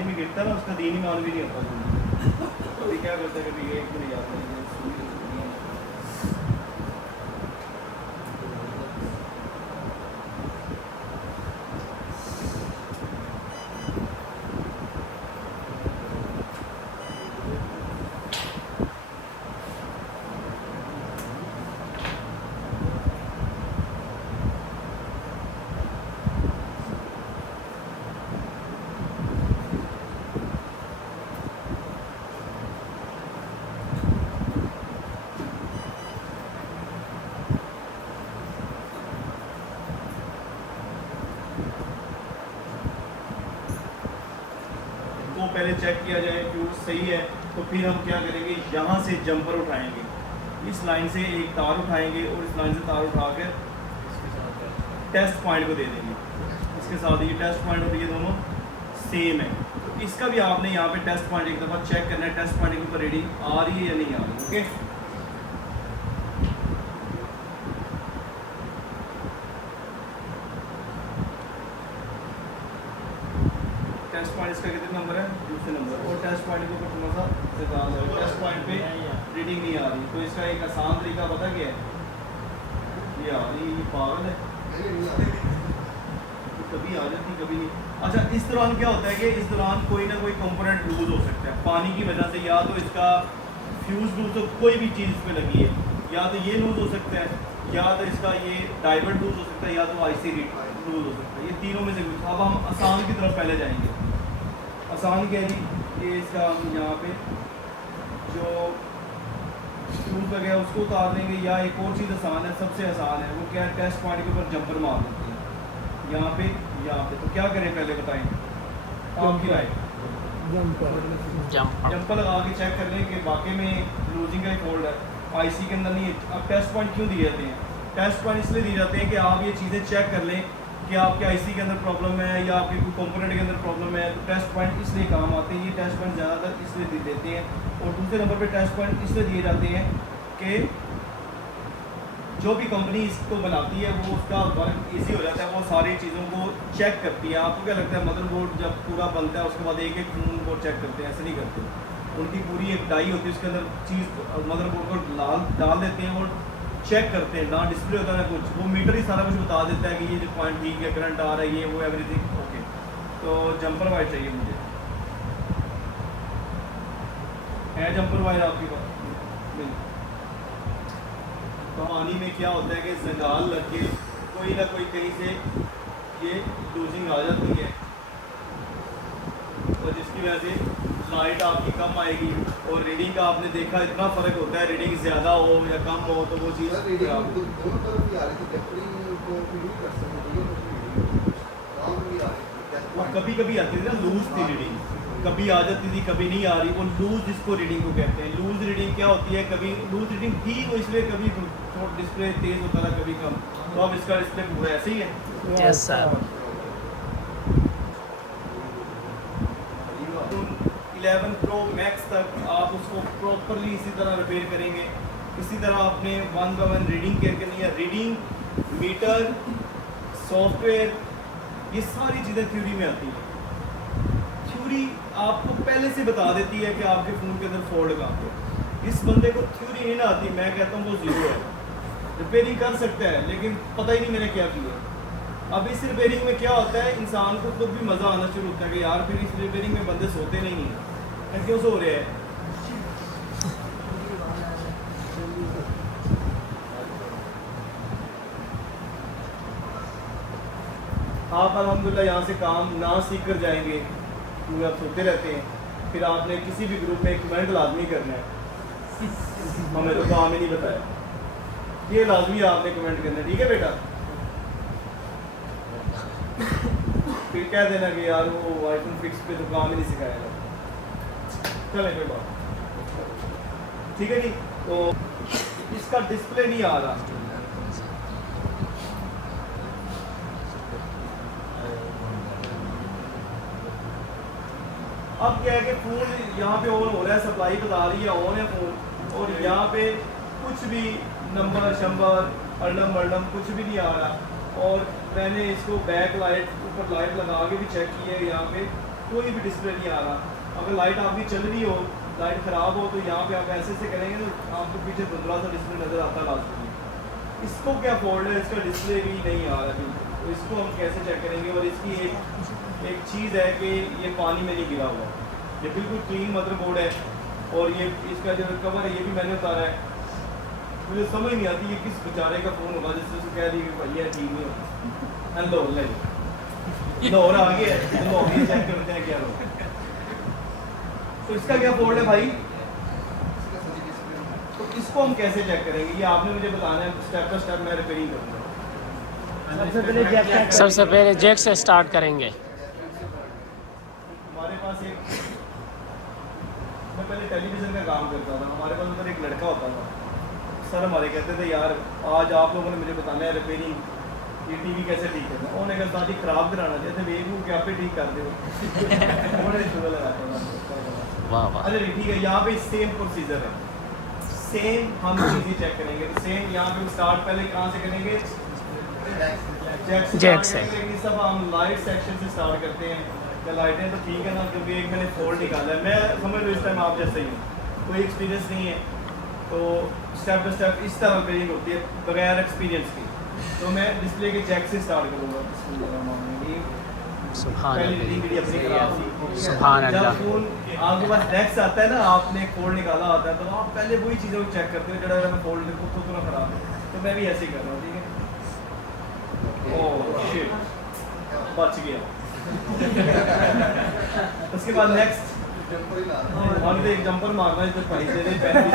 में गिरता है ना उसका दीन ईमान भी नहीं होता। कभी क्या करता है, कभी एक मिनट जाता है। को पहले चेक किया जाए फ्यूज सही है, तो फिर हम क्या करेंगे, यहाँ से जंपर उठाएंगे, इस लाइन से एक तार उठाएंगे और इस लाइन से तार उठा कर टेस्ट पॉइंट को दे देंगे। इसके साथ ये टेस्ट पॉइंट और ये दोनों सेम है, तो इसका भी आपने यहाँ पे टेस्ट पॉइंट एक दफ़ा चेक करना है, टेस्ट पॉइंट के ऊपर रीडिंग आ रही है या नहीं आ रही। ओके, टेस्ट पॉइंट इसका कितने नंबर है, दूसरे नंबर, और टेस्ट पॉइंट के ऊपर थोड़ा सा ज़्यादा है, टेस्ट पॉइंट पे रीडिंग नहीं आ रही, तो इसका एक आसान तरीका पता क्या है, ये आ रही, ये पागल है, तो कभी आ जाती कभी नहीं। अच्छा, इस दौरान क्या होता है कि इस दौरान कोई ना कोई कंपोनेंट लूज हो सकता है पानी की वजह से, या तो इसका फ्यूज लूज, तो कोई भी चीज़ पे लगी है, या तो ये लूज हो सकता है, या तो इसका ये डाइवर्ट लूज हो सकता है, या तो आईसी लूज हो सकता है, ये तीनों में से कुछ। अब हम आसान की तरफ पहले जाएंगे। आसान क्या है जी, ये इसका हम यहाँ पे जो फ्यूज वगैरह उसको उतार देंगे, या एक और चीज़ आसान है, सबसे आसान है, वो क्या है, टेस्ट पॉइंट के ऊपर जंपर मार देते हैं, यहाँ पे यहाँ पे। तो क्या करें पहले बताएं, आपकी राय। जंपर लगा के चेक कर लें कि वाकई में लूजिंग का ही फॉल्ट है, आईसी के अंदर नहीं है। अब टेस्ट पॉइंट क्यों दिए जाते हैं, टेस्ट पॉइंट इसलिए दिए जाते हैं कि आप ये चीज़ें चेक कर लें कि आपके आईसी के अंदर प्रॉब्लम है या आपके कोई कंपोनेंट के अंदर प्रॉब्लम है, तो टेस्ट पॉइंट इसलिए काम आते हैं। ये टेस्ट पॉइंट ज़्यादातर इसलिए दे देते हैं। और दूसरे नंबर पे टेस्ट पॉइंट इसलिए दिए जाते हैं कि जो भी कंपनी इसको बनाती है वो उसका वर्क इजी हो जाता है, वो सारी चीज़ों को चेक करती है। आपको क्या लगता है, मदरबोर्ड जब पूरा बनता है उसके बाद एक एक फोन को चेक करते हैं? ऐसे नहीं करते, उनकी पूरी एक डाई होती है, उसके अंदर चीज़ मदरबोर्ड को डाल देते हैं और चेक करते हैं, ना डिस्प्ले होता है ना कुछ, वो मीटर ही सारा कुछ बता देता है कि ये जो पॉइंट ठीक है, करंट आ रहा है, ये वो एवरीथिंग ओके। तो जंपर वायर चाहिए मुझे, है जंपर वायर आपके पास? नहीं। कहानी में क्या होता है कि जंगाल लग के कोई ना कोई कहीं से ये लूजिंग आ जाती है, तो जिसकी वजह से लाइट आपकी कम आएगी और रीडिंग का आपने देखा इतना फ़र्क होता है, रीडिंग ज़्यादा हो या कम हो तो वो चीज़ खराब हो। कभी कभी आती थी ना लूज थी रीडिंग, कभी आ जाती थी कभी नहीं आ रही, वो लूज जिसको रीडिंग को कहते हैं। लूज रीडिंग क्या होती है, कभी लूज रीडिंग थी वो इसलिए कभी डिस्प्ले तेज़ होता था कभी कम, तो अब इसका डिस्प्ले पूरा ऐसे ही है। Yes sir. 11 Pro Max तक आप उसको प्रॉपरली इसी तरह रिपेयर करेंगे। इसी तरह आपने 1 by 1 रीडिंग केयर करनी है। रीडिंग, मीटर, सॉफ्टवेयर, ये सारी चीज़ें थ्योरी में आती हैं। थ्योरी आपको पहले से बता देती है कि आपके फ़ोन के अंदर फॉल्ट कहाँ पे। इस बंदे को थ्योरी नहीं ना आती, मैं कहता हूँ वो ज़ीरो है, रिपेयरिंग कर सकता है लेकिन पता ही नहीं मैंने क्या किया। अब इस रिपेयरिंग में क्या होता है, इंसान को खुद भी मज़ा आना शुरू होता है कि यार फिर इस रिपेयरिंग में बंदे सोते नहीं हैं, क्यों सो रहे हैं। आप अल्हम्दुलिल्लाह यहाँ से काम ना सीख कर जाएंगे, क्योंकि आप सोते रहते हैं। फिर आपने किसी भी ग्रुप में कमेंट लाजमी करना है, हमें तो काम ही नहीं बताया, ये लाजमी आपने कमेंट करना है, ठीक है बेटा। फिर कह देना कि यार वो आईफोन फिक्स पे तो काम ही नहीं सिखाएगा, चले कोई बात, ठीक है जी। तो इसका डिस्प्ले नहीं आ रहा, अब क्या है कि फ़ोन यहाँ पे ऑन हो रहा है, सप्लाई बता रही है ऑन है फ़ोन, और यहाँ पे कुछ भी नंबर शंबर अर्डम वर्डम कुछ भी नहीं आ रहा। और मैंने इसको बैक लाइट ऊपर लाइट लगा के भी चेक की है, यहाँ पे कोई भी डिस्प्ले नहीं आ रहा। अगर लाइट आपकी चल रही हो, लाइट ख़राब हो, तो यहाँ पे आप ऐसे से करेंगे तो आपको पीछे धुंधला सा डिस्प्ले नज़र आता है लास्ट में। इसको क्या फॉल्ट है, इसका डिस्प्ले भी नहीं आ रहा बिल्कुल, तो इसको हम कैसे चेक करेंगे। और इसकी एक चीज़ है कि ये पानी में नहीं गिरा हुआ, ये बिल्कुल क्लीन मदरबोर्ड है। और ये इसका जो कवर है ये भी मैंने उतारा है। मुझे समझ नहीं आती ये किस बेचारे का फ़ोन होगा जिससे उसको कह दी कि भाई ये ठीक नहीं होता। लाहौर लाहौर आ गया है, लाहौर चेक करते हैं क्या लोग। तो इसका क्या फॉल्ट है भाई, तो इसको हम कैसे चेक करेंगे, ये आपने मुझे बताना है। स्टेप बाय स्टेप मैं रिपेयरिंग करूँगा। सबसे पहले जैक से स्टार्ट करेंगे। हमारे पास एक, मैं पहले टेलीविज़न का काम करता था, हमारे पास उधर एक लड़का होता था। सर हमारे कहते थे यार आज आप लोगों ने मुझे बताना है रिपेयरिंग, ये टीवी कैसे ठीक करना है। उन्होंने कहा साथ ही ख़राब कराना जैसे वेग वो क्या पे ठीक कर दे वाह वाह। अच्छा ठीक है, यहाँ पे सेम प्रोसीजर है, सेम हम चीज़ें चेक करेंगे। तो सेम यहाँ पे स्टार्ट पहले कहाँ से करेंगे, जैक से। सब हम लाइट सेक्शन से स्टार्ट करते हैं। क्या लाइटें तो ठीक है ना, क्योंकि एक मैंने फोल्ड निकाला है, मैं समझ लो इस टाइम आप जैसे ही हूँ, कोई एक्सपीरियंस नहीं है, तो स्टेप बाय स्टेप इस तरह रिपेयरिंग होती है बगैर एक्सपीरियंस के। तो मैं डिस्प्ले के जैक से स्टार्ट करूँगा। सुभान पहली अल्लाह, रीडिंग मेरी अपनी खराब थी। सुभान जब अल्लाह। फोन आपके पास नेक्स्ट आता है ना, आपने कोड निकाला आता है, तो आप पहले वही चीज़ों को चेक करते हो जो मैं फोल्ड को थोड़ा खराब है। तो मैं भी ऐसे ही कर रहा हूँ, ठीक है। ओह शिट, बच गया। उसके बाद नेक्स्ट और एक जंपर मारना है, तो भाई तेरे पैर भी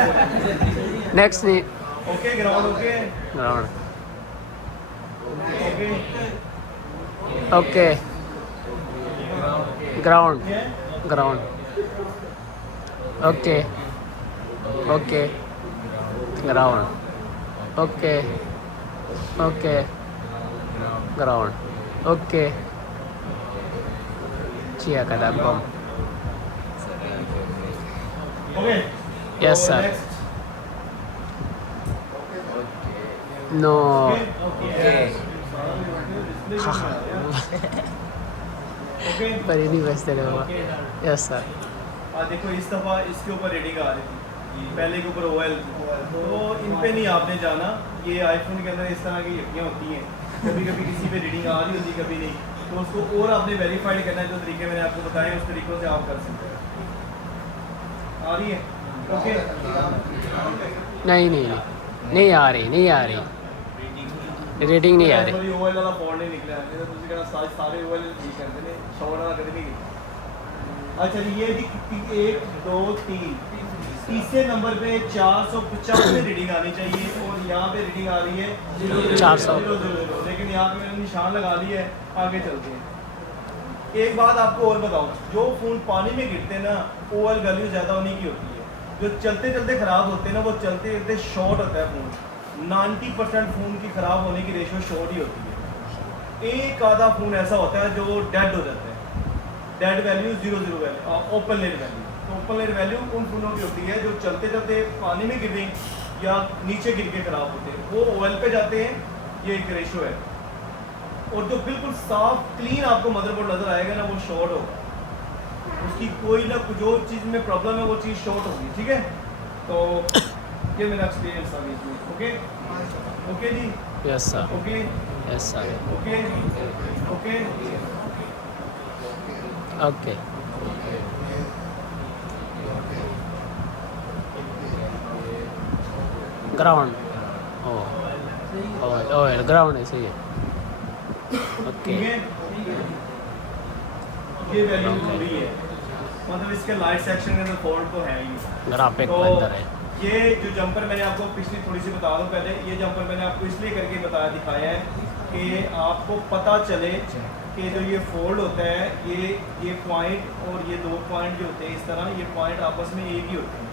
नेक्स्ट नहीं, okay ground, okay ground, okay okay, ground, ये ground, okay, okay, ground, okay, okay, ground, okay, चिया का बम। Okay Yes, sir. No, okay पर ही नहीं बचते रहे बाबा। Yes sir. देखो इस दफ़ा इसके ऊपर रेटिंग आ रही थी, पहले के ऊपर ओएल, तो इन पे नहीं आपने जाना। ये आईफोन के अंदर इस तरह की यकियाँ होती हैं, कभी कभी किसी पे रीडिंग आ रही होती, कभी नहीं, तो उसको और आपने वेरीफाइड करना है। जो तरीके मैंने आपको बताए उस तरीक़ों से आप कर सकते हैं। आ रही है, ओके नहीं नहीं नहीं आ रही, नहीं आ रही, रेटिंग नहीं आ रही। ओएल वाला फॉल्ट नहीं निकला है, तो ਤੁਸੀਂ कहना सारे ओएल ठीक करते हैं, शॉर्ट वाला कभी नहीं गिरता। अच्छा जी, ये जी 1 2 3 तीसरे नंबर पे 450 में रीडिंग आनी चाहिए, और यहाँ पे रीडिंग आ रही है 400, लेकिन यहाँ पे मैंने निशान लगा ली है। आगे चलते हैं। एक बात आपको और बताऊँ, जो फ़ोन पानी में गिरते हैं ना, ओएल वैल्यू ज़्यादा होने की होती है। जो चलते चलते ख़राब होते हैं ना, वो चलते चलते शॉर्ट होता है फ़ोन। 90% फ़ोन की ख़राब होने की रेशो शॉर्ट ही होती है। एक आधा फ़ोन ऐसा होता है जो डेड हो जाता है, dead value 0 0 value, open layer value. तो ओपन लेयर वैल्यू उन फ़ोनों की होती है जो चलते चलते पानी में गिर गई या नीचे गिर के ख़राब होते हैं, वो ओएल पे जाते हैं। ये एक रेशो है। और जो बिल्कुल साफ क्लीन आपको मदरबोर्ड नज़र आएगा ना, वो शॉर्ट होगा, उसकी कोई ना जो चीज़ में प्रॉब्लम है वो चीज़ शॉर्ट होगी, ठीक है। तो ये मेरा एक्सपीरियंस था इसमें। ओके ओके जी, yes sir, okay yes sir, okay okay okay. Ground, oh ground है, सही है। ओके, ठीक है। ये वैल्यू थोड़ी है, मतलब इसके लाइट सेक्शन के अंदर फॉल्ट तो है ही। ग्राफिक तो के अंदर है। ये जो जंपर मैंने आपको पिछली थोड़ी सी बता दूं पहले, ये जंपर मैंने आपको इसलिए करके दिखाया है कि आपको पता चले कि जो ये फोल्ड होता है, ये पॉइंट और ये 2 पॉइंट जो होते हैं इस तरह, ये पॉइंट आपस में एक ही होते हैं,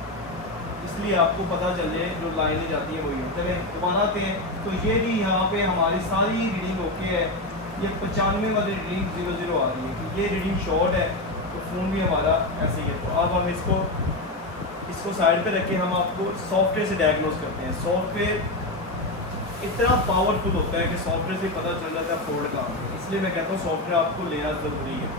इसलिए आपको पता चले जो लाइनें जाती हैं वही होते हैं। दोबारा आते हैं, तो ये जी यहाँ पे हमारी सारी रीडिंग ओके है। ये 95 वाली रीडिंग 0 0 आ रही है, ये रीडिंग शॉर्ट है, तो फ़ोन भी हमारा ऐसे ही है। तो अब हम इसको साइड पे रख के हम आपको सॉफ्टवेयर से डायग्नोज करते हैं। सॉफ्टवेयर इतना पावरफुल होता है कि सॉफ्टवेयर से पता चल जाता है फोल्ड का, इसलिए मैं कहता हूँ सॉफ्टवेयर आपको लेना ज़रूरी है।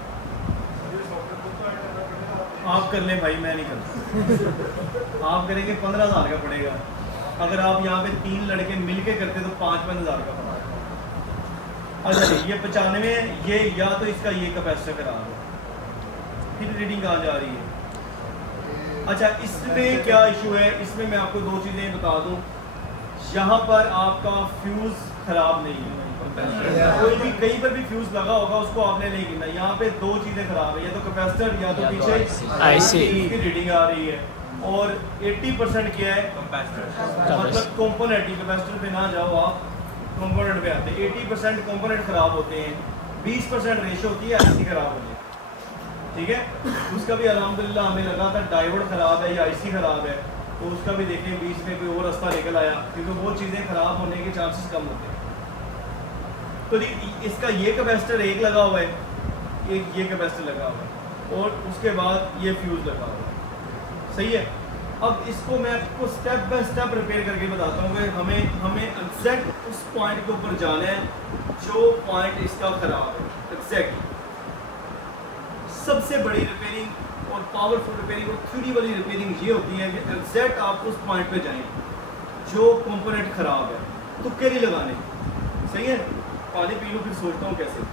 आप कर लें भाई, मैं नहीं करता। आप करेंगे 15,000 का पड़ेगा। अगर आप यहाँ पे 3 लड़के मिल के करते तो 5,000 का पड़ा। अच्छा ये 95, ये या तो इसका ये कैपेसिटर खराब है, फिर रीडिंग कहाँ जा रही है। अच्छा इसमें क्या इशू है, इसमें मैं आपको 2 चीज़ें बता दूँ। यहाँ पर आपका फ्यूज़ खराब नहीं है, कोई भी कहीं पर भी फ्यूज लगा होगा उसको आपने नहीं गिनना। यहाँ पे 2 चीज़ें खराब है, या तो कैपेसिटर या तो पीछे आईसी की रीडिंग आ रही है। और 80% क्या है, मतलब कंपोनेंट ही, कैपेसिटर पे ना जाओ आप, कंपोनेंट पे आते हैं। 80% कंपोनेंट खराब होते हैं, 20% रेशो होती है आईसी खराब होने, ठीक है। उसका भी अल्हम्दुलिल्लाह हमें लगा था डायोड खराब है या आईसी खराब है, तो उसका भी देखें बीच में कोई और रास्ता निकल आया, क्योंकि वो चीज़ें खराब होने के चांसेस कम होते हैं। तो इसका ये कैपेसिटर एक लगा हुआ है, एक ये कैपेसिटर लगा हुआ है, और उसके बाद ये फ्यूज लगा हुआ है, सही है। अब इसको मैं आपको स्टेप बाय स्टेप रिपेयर करके बताता हूँ कि हमें एग्जैक्ट उस पॉइंट के ऊपर जाना है जो पॉइंट इसका खराब है। एग्जैक्ट सबसे बड़ी रिपेयरिंग और पावरफुल रिपेयरिंग और थ्योरी वाली रिपेयरिंग ये होती है कि एग्जैक्ट आप उस पॉइंट पे जाएं जो कंपोनेंट खराब है, तो कैरी लगाने, सही है। पानी पी लूँ फिर सोचता हूँ कैसे।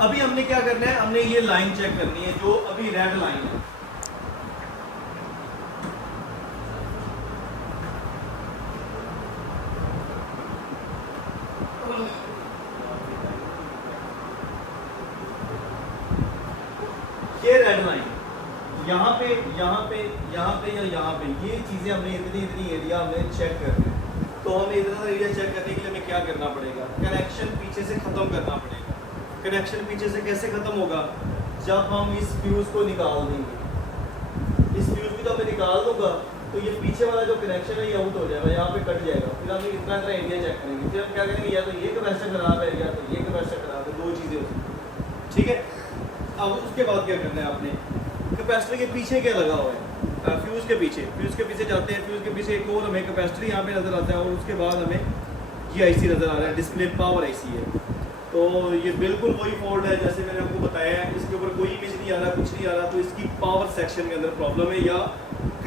अभी हमने क्या करना है, हमने ये लाइन चेक करनी है जो अभी रेड लाइन है। ये रेड लाइन यहाँ पे या यहाँ पे ये चीजें हमने इतनी एरिया हमने चेक करनी है। तो हमें इतना एरिया चेक करने के लिए हमें क्या करना पड़ेगा, कनेक्शन पीछे से ख़त्म करना पड़ेगा। कनेक्शन पीछे से कैसे ख़त्म होगा, जब हम इस फ्यूज़ को निकाल देंगे। इस फ्यूज़ को जब मैं निकाल दूंगा तो ये पीछे वाला जो कनेक्शन है ये आउट हो जाएगा, यहाँ पे कट जाएगा। फिर हम इतना एरिया चेक करेंगे, फिर हम क्या करेंगे, या तो ये कैपेसिटर खराब है या तो ये कैपेसिटर खराब है, 2 चीज़ें हो सकती हैं, ठीक है। अब उसके बाद क्या करना है आपने, कैपेसिटर के पीछे क्या लगा हुआ है, फ्यूज़ के पीछे जाते हैं। फ्यूज़ के पीछे एक और हमें कैपेसिटर यहाँ पे नज़र आता है, और उसके बाद हमें ये आईसी नज़र आ रहा है, डिस्प्ले पावर आईसी है। तो ये बिल्कुल वही फॉल्ट है जैसे मैंने आपको बताया है। इसके ऊपर कोई इमेज नहीं आ रहा, कुछ नहीं आ रहा, तो इसकी पावर सेक्शन के अंदर प्रॉब्लम है या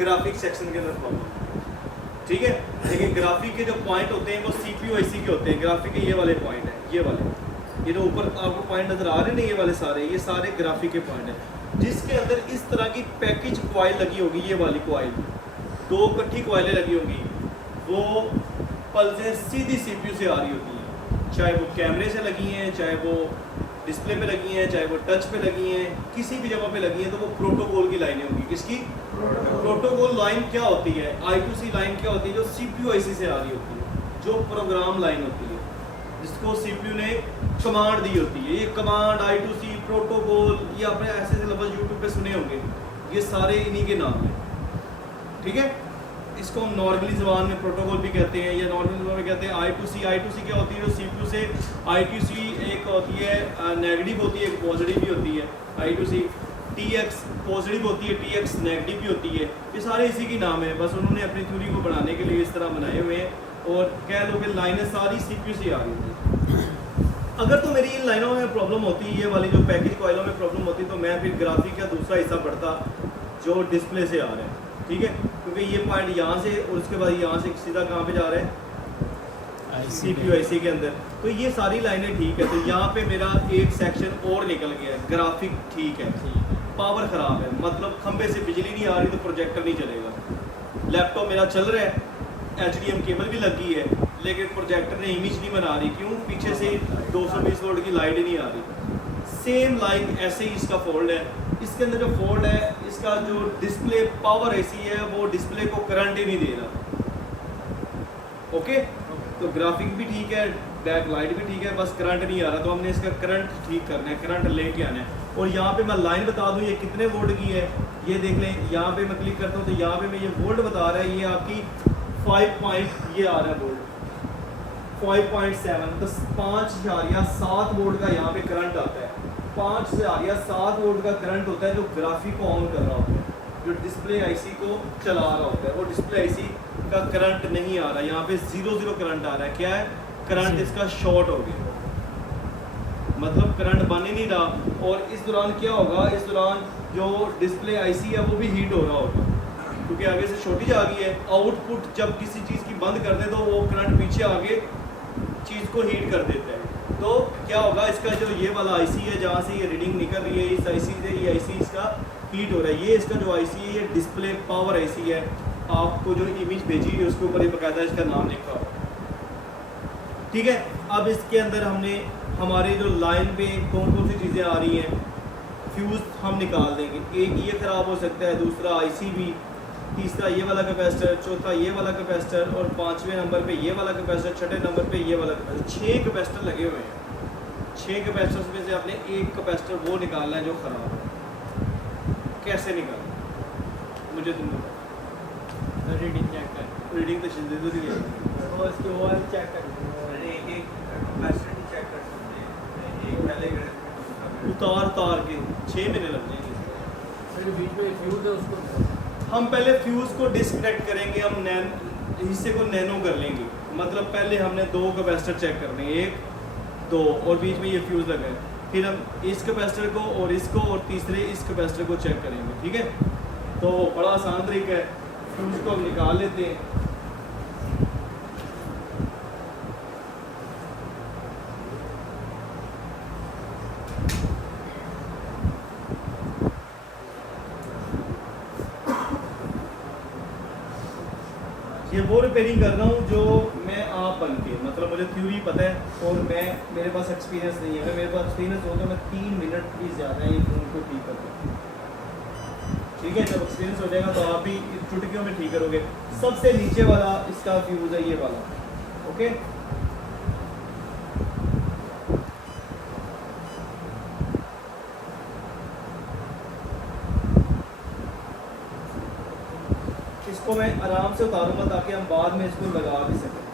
ग्राफिक सेक्शन के अंदर प्रॉब्लम है, ठीक है। लेकिन ग्राफिक के जो पॉइंट होते हैं वो CPU आईसी के होते हैं। ग्राफिक के ये वाले पॉइंट है, ये वाले, ये जो ऊपर आपको पॉइंट नज़र आ रहे हैं ना, ये सारे ग्राफिक के पॉइंट हैं, जिसके अंदर इस तरह की पैकेज कॉइल लगी होगी। ये वाली कॉइल, 2 इकट्ठी कॉइलें लगी होंगी, वो पल्सें सीधी CPU से आ रही होती हैं, चाहे वो कैमरे से लगी हैं, चाहे वो डिस्प्ले पे लगी हैं, चाहे वो टच पे लगी हैं, किसी भी जगह पे लगी हैं, तो वो प्रोटोकॉल की लाइनें होंगी। किसकी? प्रोटोकॉल लाइन क्या होती है, I2C लाइन क्या होती है, जो CPU आईसी से आ रही होती है, जो प्रोग्राम लाइन होती है, जिसको CPU ने कमांड दी होती है। ये कमांड, I2C, प्रोटोकॉल, ये आपने ऐसे लफ्ज़ यूट्यूब पे सुने होंगे, ये सारे इन्हीं के नाम हैं, ठीक है। इसको हम नॉर्मली ज़बान में प्रोटोकॉल भी कहते हैं, या नॉर्मली ज़बान में कहते हैं I2C। I2C क्या होती है, जो CPU से I2C एक होती है नेगेटिव होती है, एक पॉजिटिव भी होती है। I2C TX पॉजिटिव होती है, TX नेगेटिव भी होती है। ये सारे इसी की नाम है, बस उन्होंने अपनी थ्योरी को बढ़ाने के लिए इस तरह बनाए हुए हैं। और कह लो कि लाइनें सारी CPU से आ रही थी। अगर तो मेरी इन लाइनों में प्रॉब्लम होती, ये वाली जो पैकेज कॉइलों में प्रॉब्लम होती, तो मैं फिर ग्राफिक का दूसरा हिस्सा पढ़ता जो डिस्प्ले से आ रहा है, ठीक है। क्योंकि ये पॉइंट यहाँ से और उसके बाद यहाँ से सीधा कहाँ पे जा रहा है, CPU आईसी के अंदर। तो ये सारी लाइनें ठीक है। तो यहाँ पे मेरा एक सेक्शन और निकल गया है, ग्राफिक ठीक है, पावर ख़राब है, मतलब खंबे से बिजली नहीं आ रही तो प्रोजेक्टर नहीं चलेगा। लैपटॉप मेरा चल रहा है, HDMI केबल भी लगी है, लेकिन प्रोजेक्टर ने इमेज नहीं बना रही। क्यों? पीछे से 220 वोल्ट की लाइट ही नहीं आ रही। सेम लाइक ऐसे ही इसका फॉल्ट है। इसके अंदर जो फॉल्ट है, इसका जो डिस्प्ले पावर आईसी है वो डिस्प्ले को करंट ही नहीं दे रहा। ओके, तो ग्राफिक भी ठीक है, बैक लाइट भी ठीक है, बस करंट नहीं आ रहा। तो हमने इसका करंट ठीक करना है, करंट लेके आना है। और यहाँ पे मैं लाइन बता दूँ ये कितने वोल्ट की है, ये देख लें। यहाँ पे मैं क्लिक करता हूँ तो यहाँ पे मैं ये वोल्ट बता रहा है, ये आपकी 5 ये आ रहा है वोल्ट 5.7, तो 5.7 वोल्ट का यहाँ पे करंट आता है। 5.7 वोल्ट का करंट होता है जो ग्राफिक को ऑन कर रहा होता है, जो डिस्प्ले आईसी को चला रहा होता है। वो डिस्प्ले आईसी का करंट नहीं आ रहा, यहाँ पे 0 करंट आ रहा है। क्या है? करंट इसका शॉर्ट हो गया। मतलब करंट बन ही नहीं रहा। और इस दौरान क्या होगा, इस दौरान जो डिस्प्ले आईसी है वो भी हीट हो रहा होगा, क्योंकि आगे से शॉर्टेज आ गई है। आउटपुट जब किसी चीज़ की बंद कर दे तो वो करंट पीछे आगे चीज़ को हीट कर देता है। तो क्या होगा, इसका जो ये वाला आईसी है जहाँ से ये रीडिंग निकल रही है, इस आईसी से ये आईसी इसका हीट हो रहा है। ये इसका जो आईसी है ये डिस्प्ले पावर आईसी है। आपको जो इमेज भेजी है उसके ऊपर ये बकायदा इसका नाम लिखा हुआ है, ठीक है। अब इसके अंदर हमने हमारे जो लाइन पे कौन कौन सी चीज़ें आ रही हैं, फ्यूज़ हम निकाल देंगे। एक ये ख़राब हो सकता है, दूसरा आईसी भी, तीसरा ये वाला कैपेसिटर, चौथा ये वाला कैपेसिटर, और पाँचवें नंबर पे ये वाला कैपेसिटर, छठे नंबर पे ये वाला कैपेसिटर। 6 कैपेसिटर लगे हुए हैं। 6 कैपेसिटर्स में से आपने एक कैपेसिटर वो निकालना है जो ख़राब है। कैसे निकालना मुझे तुम बताओ। रीडिंग चेक कर, रीडिंग तो जरूरी है, और इसके ओआर चेक कर। अरे एक कैपेसिटी चेक कर सकते हैं, एक पहले उतार के 6 महीने लग जाएंगे। फिर बीच में फ्यूज है उसको हम पहले फ्यूज़ को डिस्कनेक्ट करेंगे, हम हिस्से को नैनो कर लेंगे। मतलब पहले हमने 2 कैपेसिटर चेक करने, 1 2 और बीच में ये फ्यूज़ लगा है। फिर हम इस कैपेसिटर को और इसको और तीसरे इस कैपेसिटर को चेक करेंगे, ठीक है। तो बड़ा आसान तरीका है, फ्यूज़ को हम निकाल लेते हैं। ये वो रिपेयरिंग कर रहा हूँ जो मैं आप बन के, मतलब मुझे थ्योरी पता है और मेरे पास एक्सपीरियंस नहीं है। अगर मेरे पास एक्सपीरियंस हो तो मैं 3 मिनट भी ज़्यादा ही फ़ोन को ठीक करता हूँ, ठीक है। जब एक्सपीरियंस हो जाएगा तो आप भी चुटकियों में ठीक करोगे। सबसे नीचे वाला इसका फ्यूज़ है, ये वाला, ओके। इसको मैं आराम से उतारूंगा ताकि हम बाद में इसको लगा भी सकें।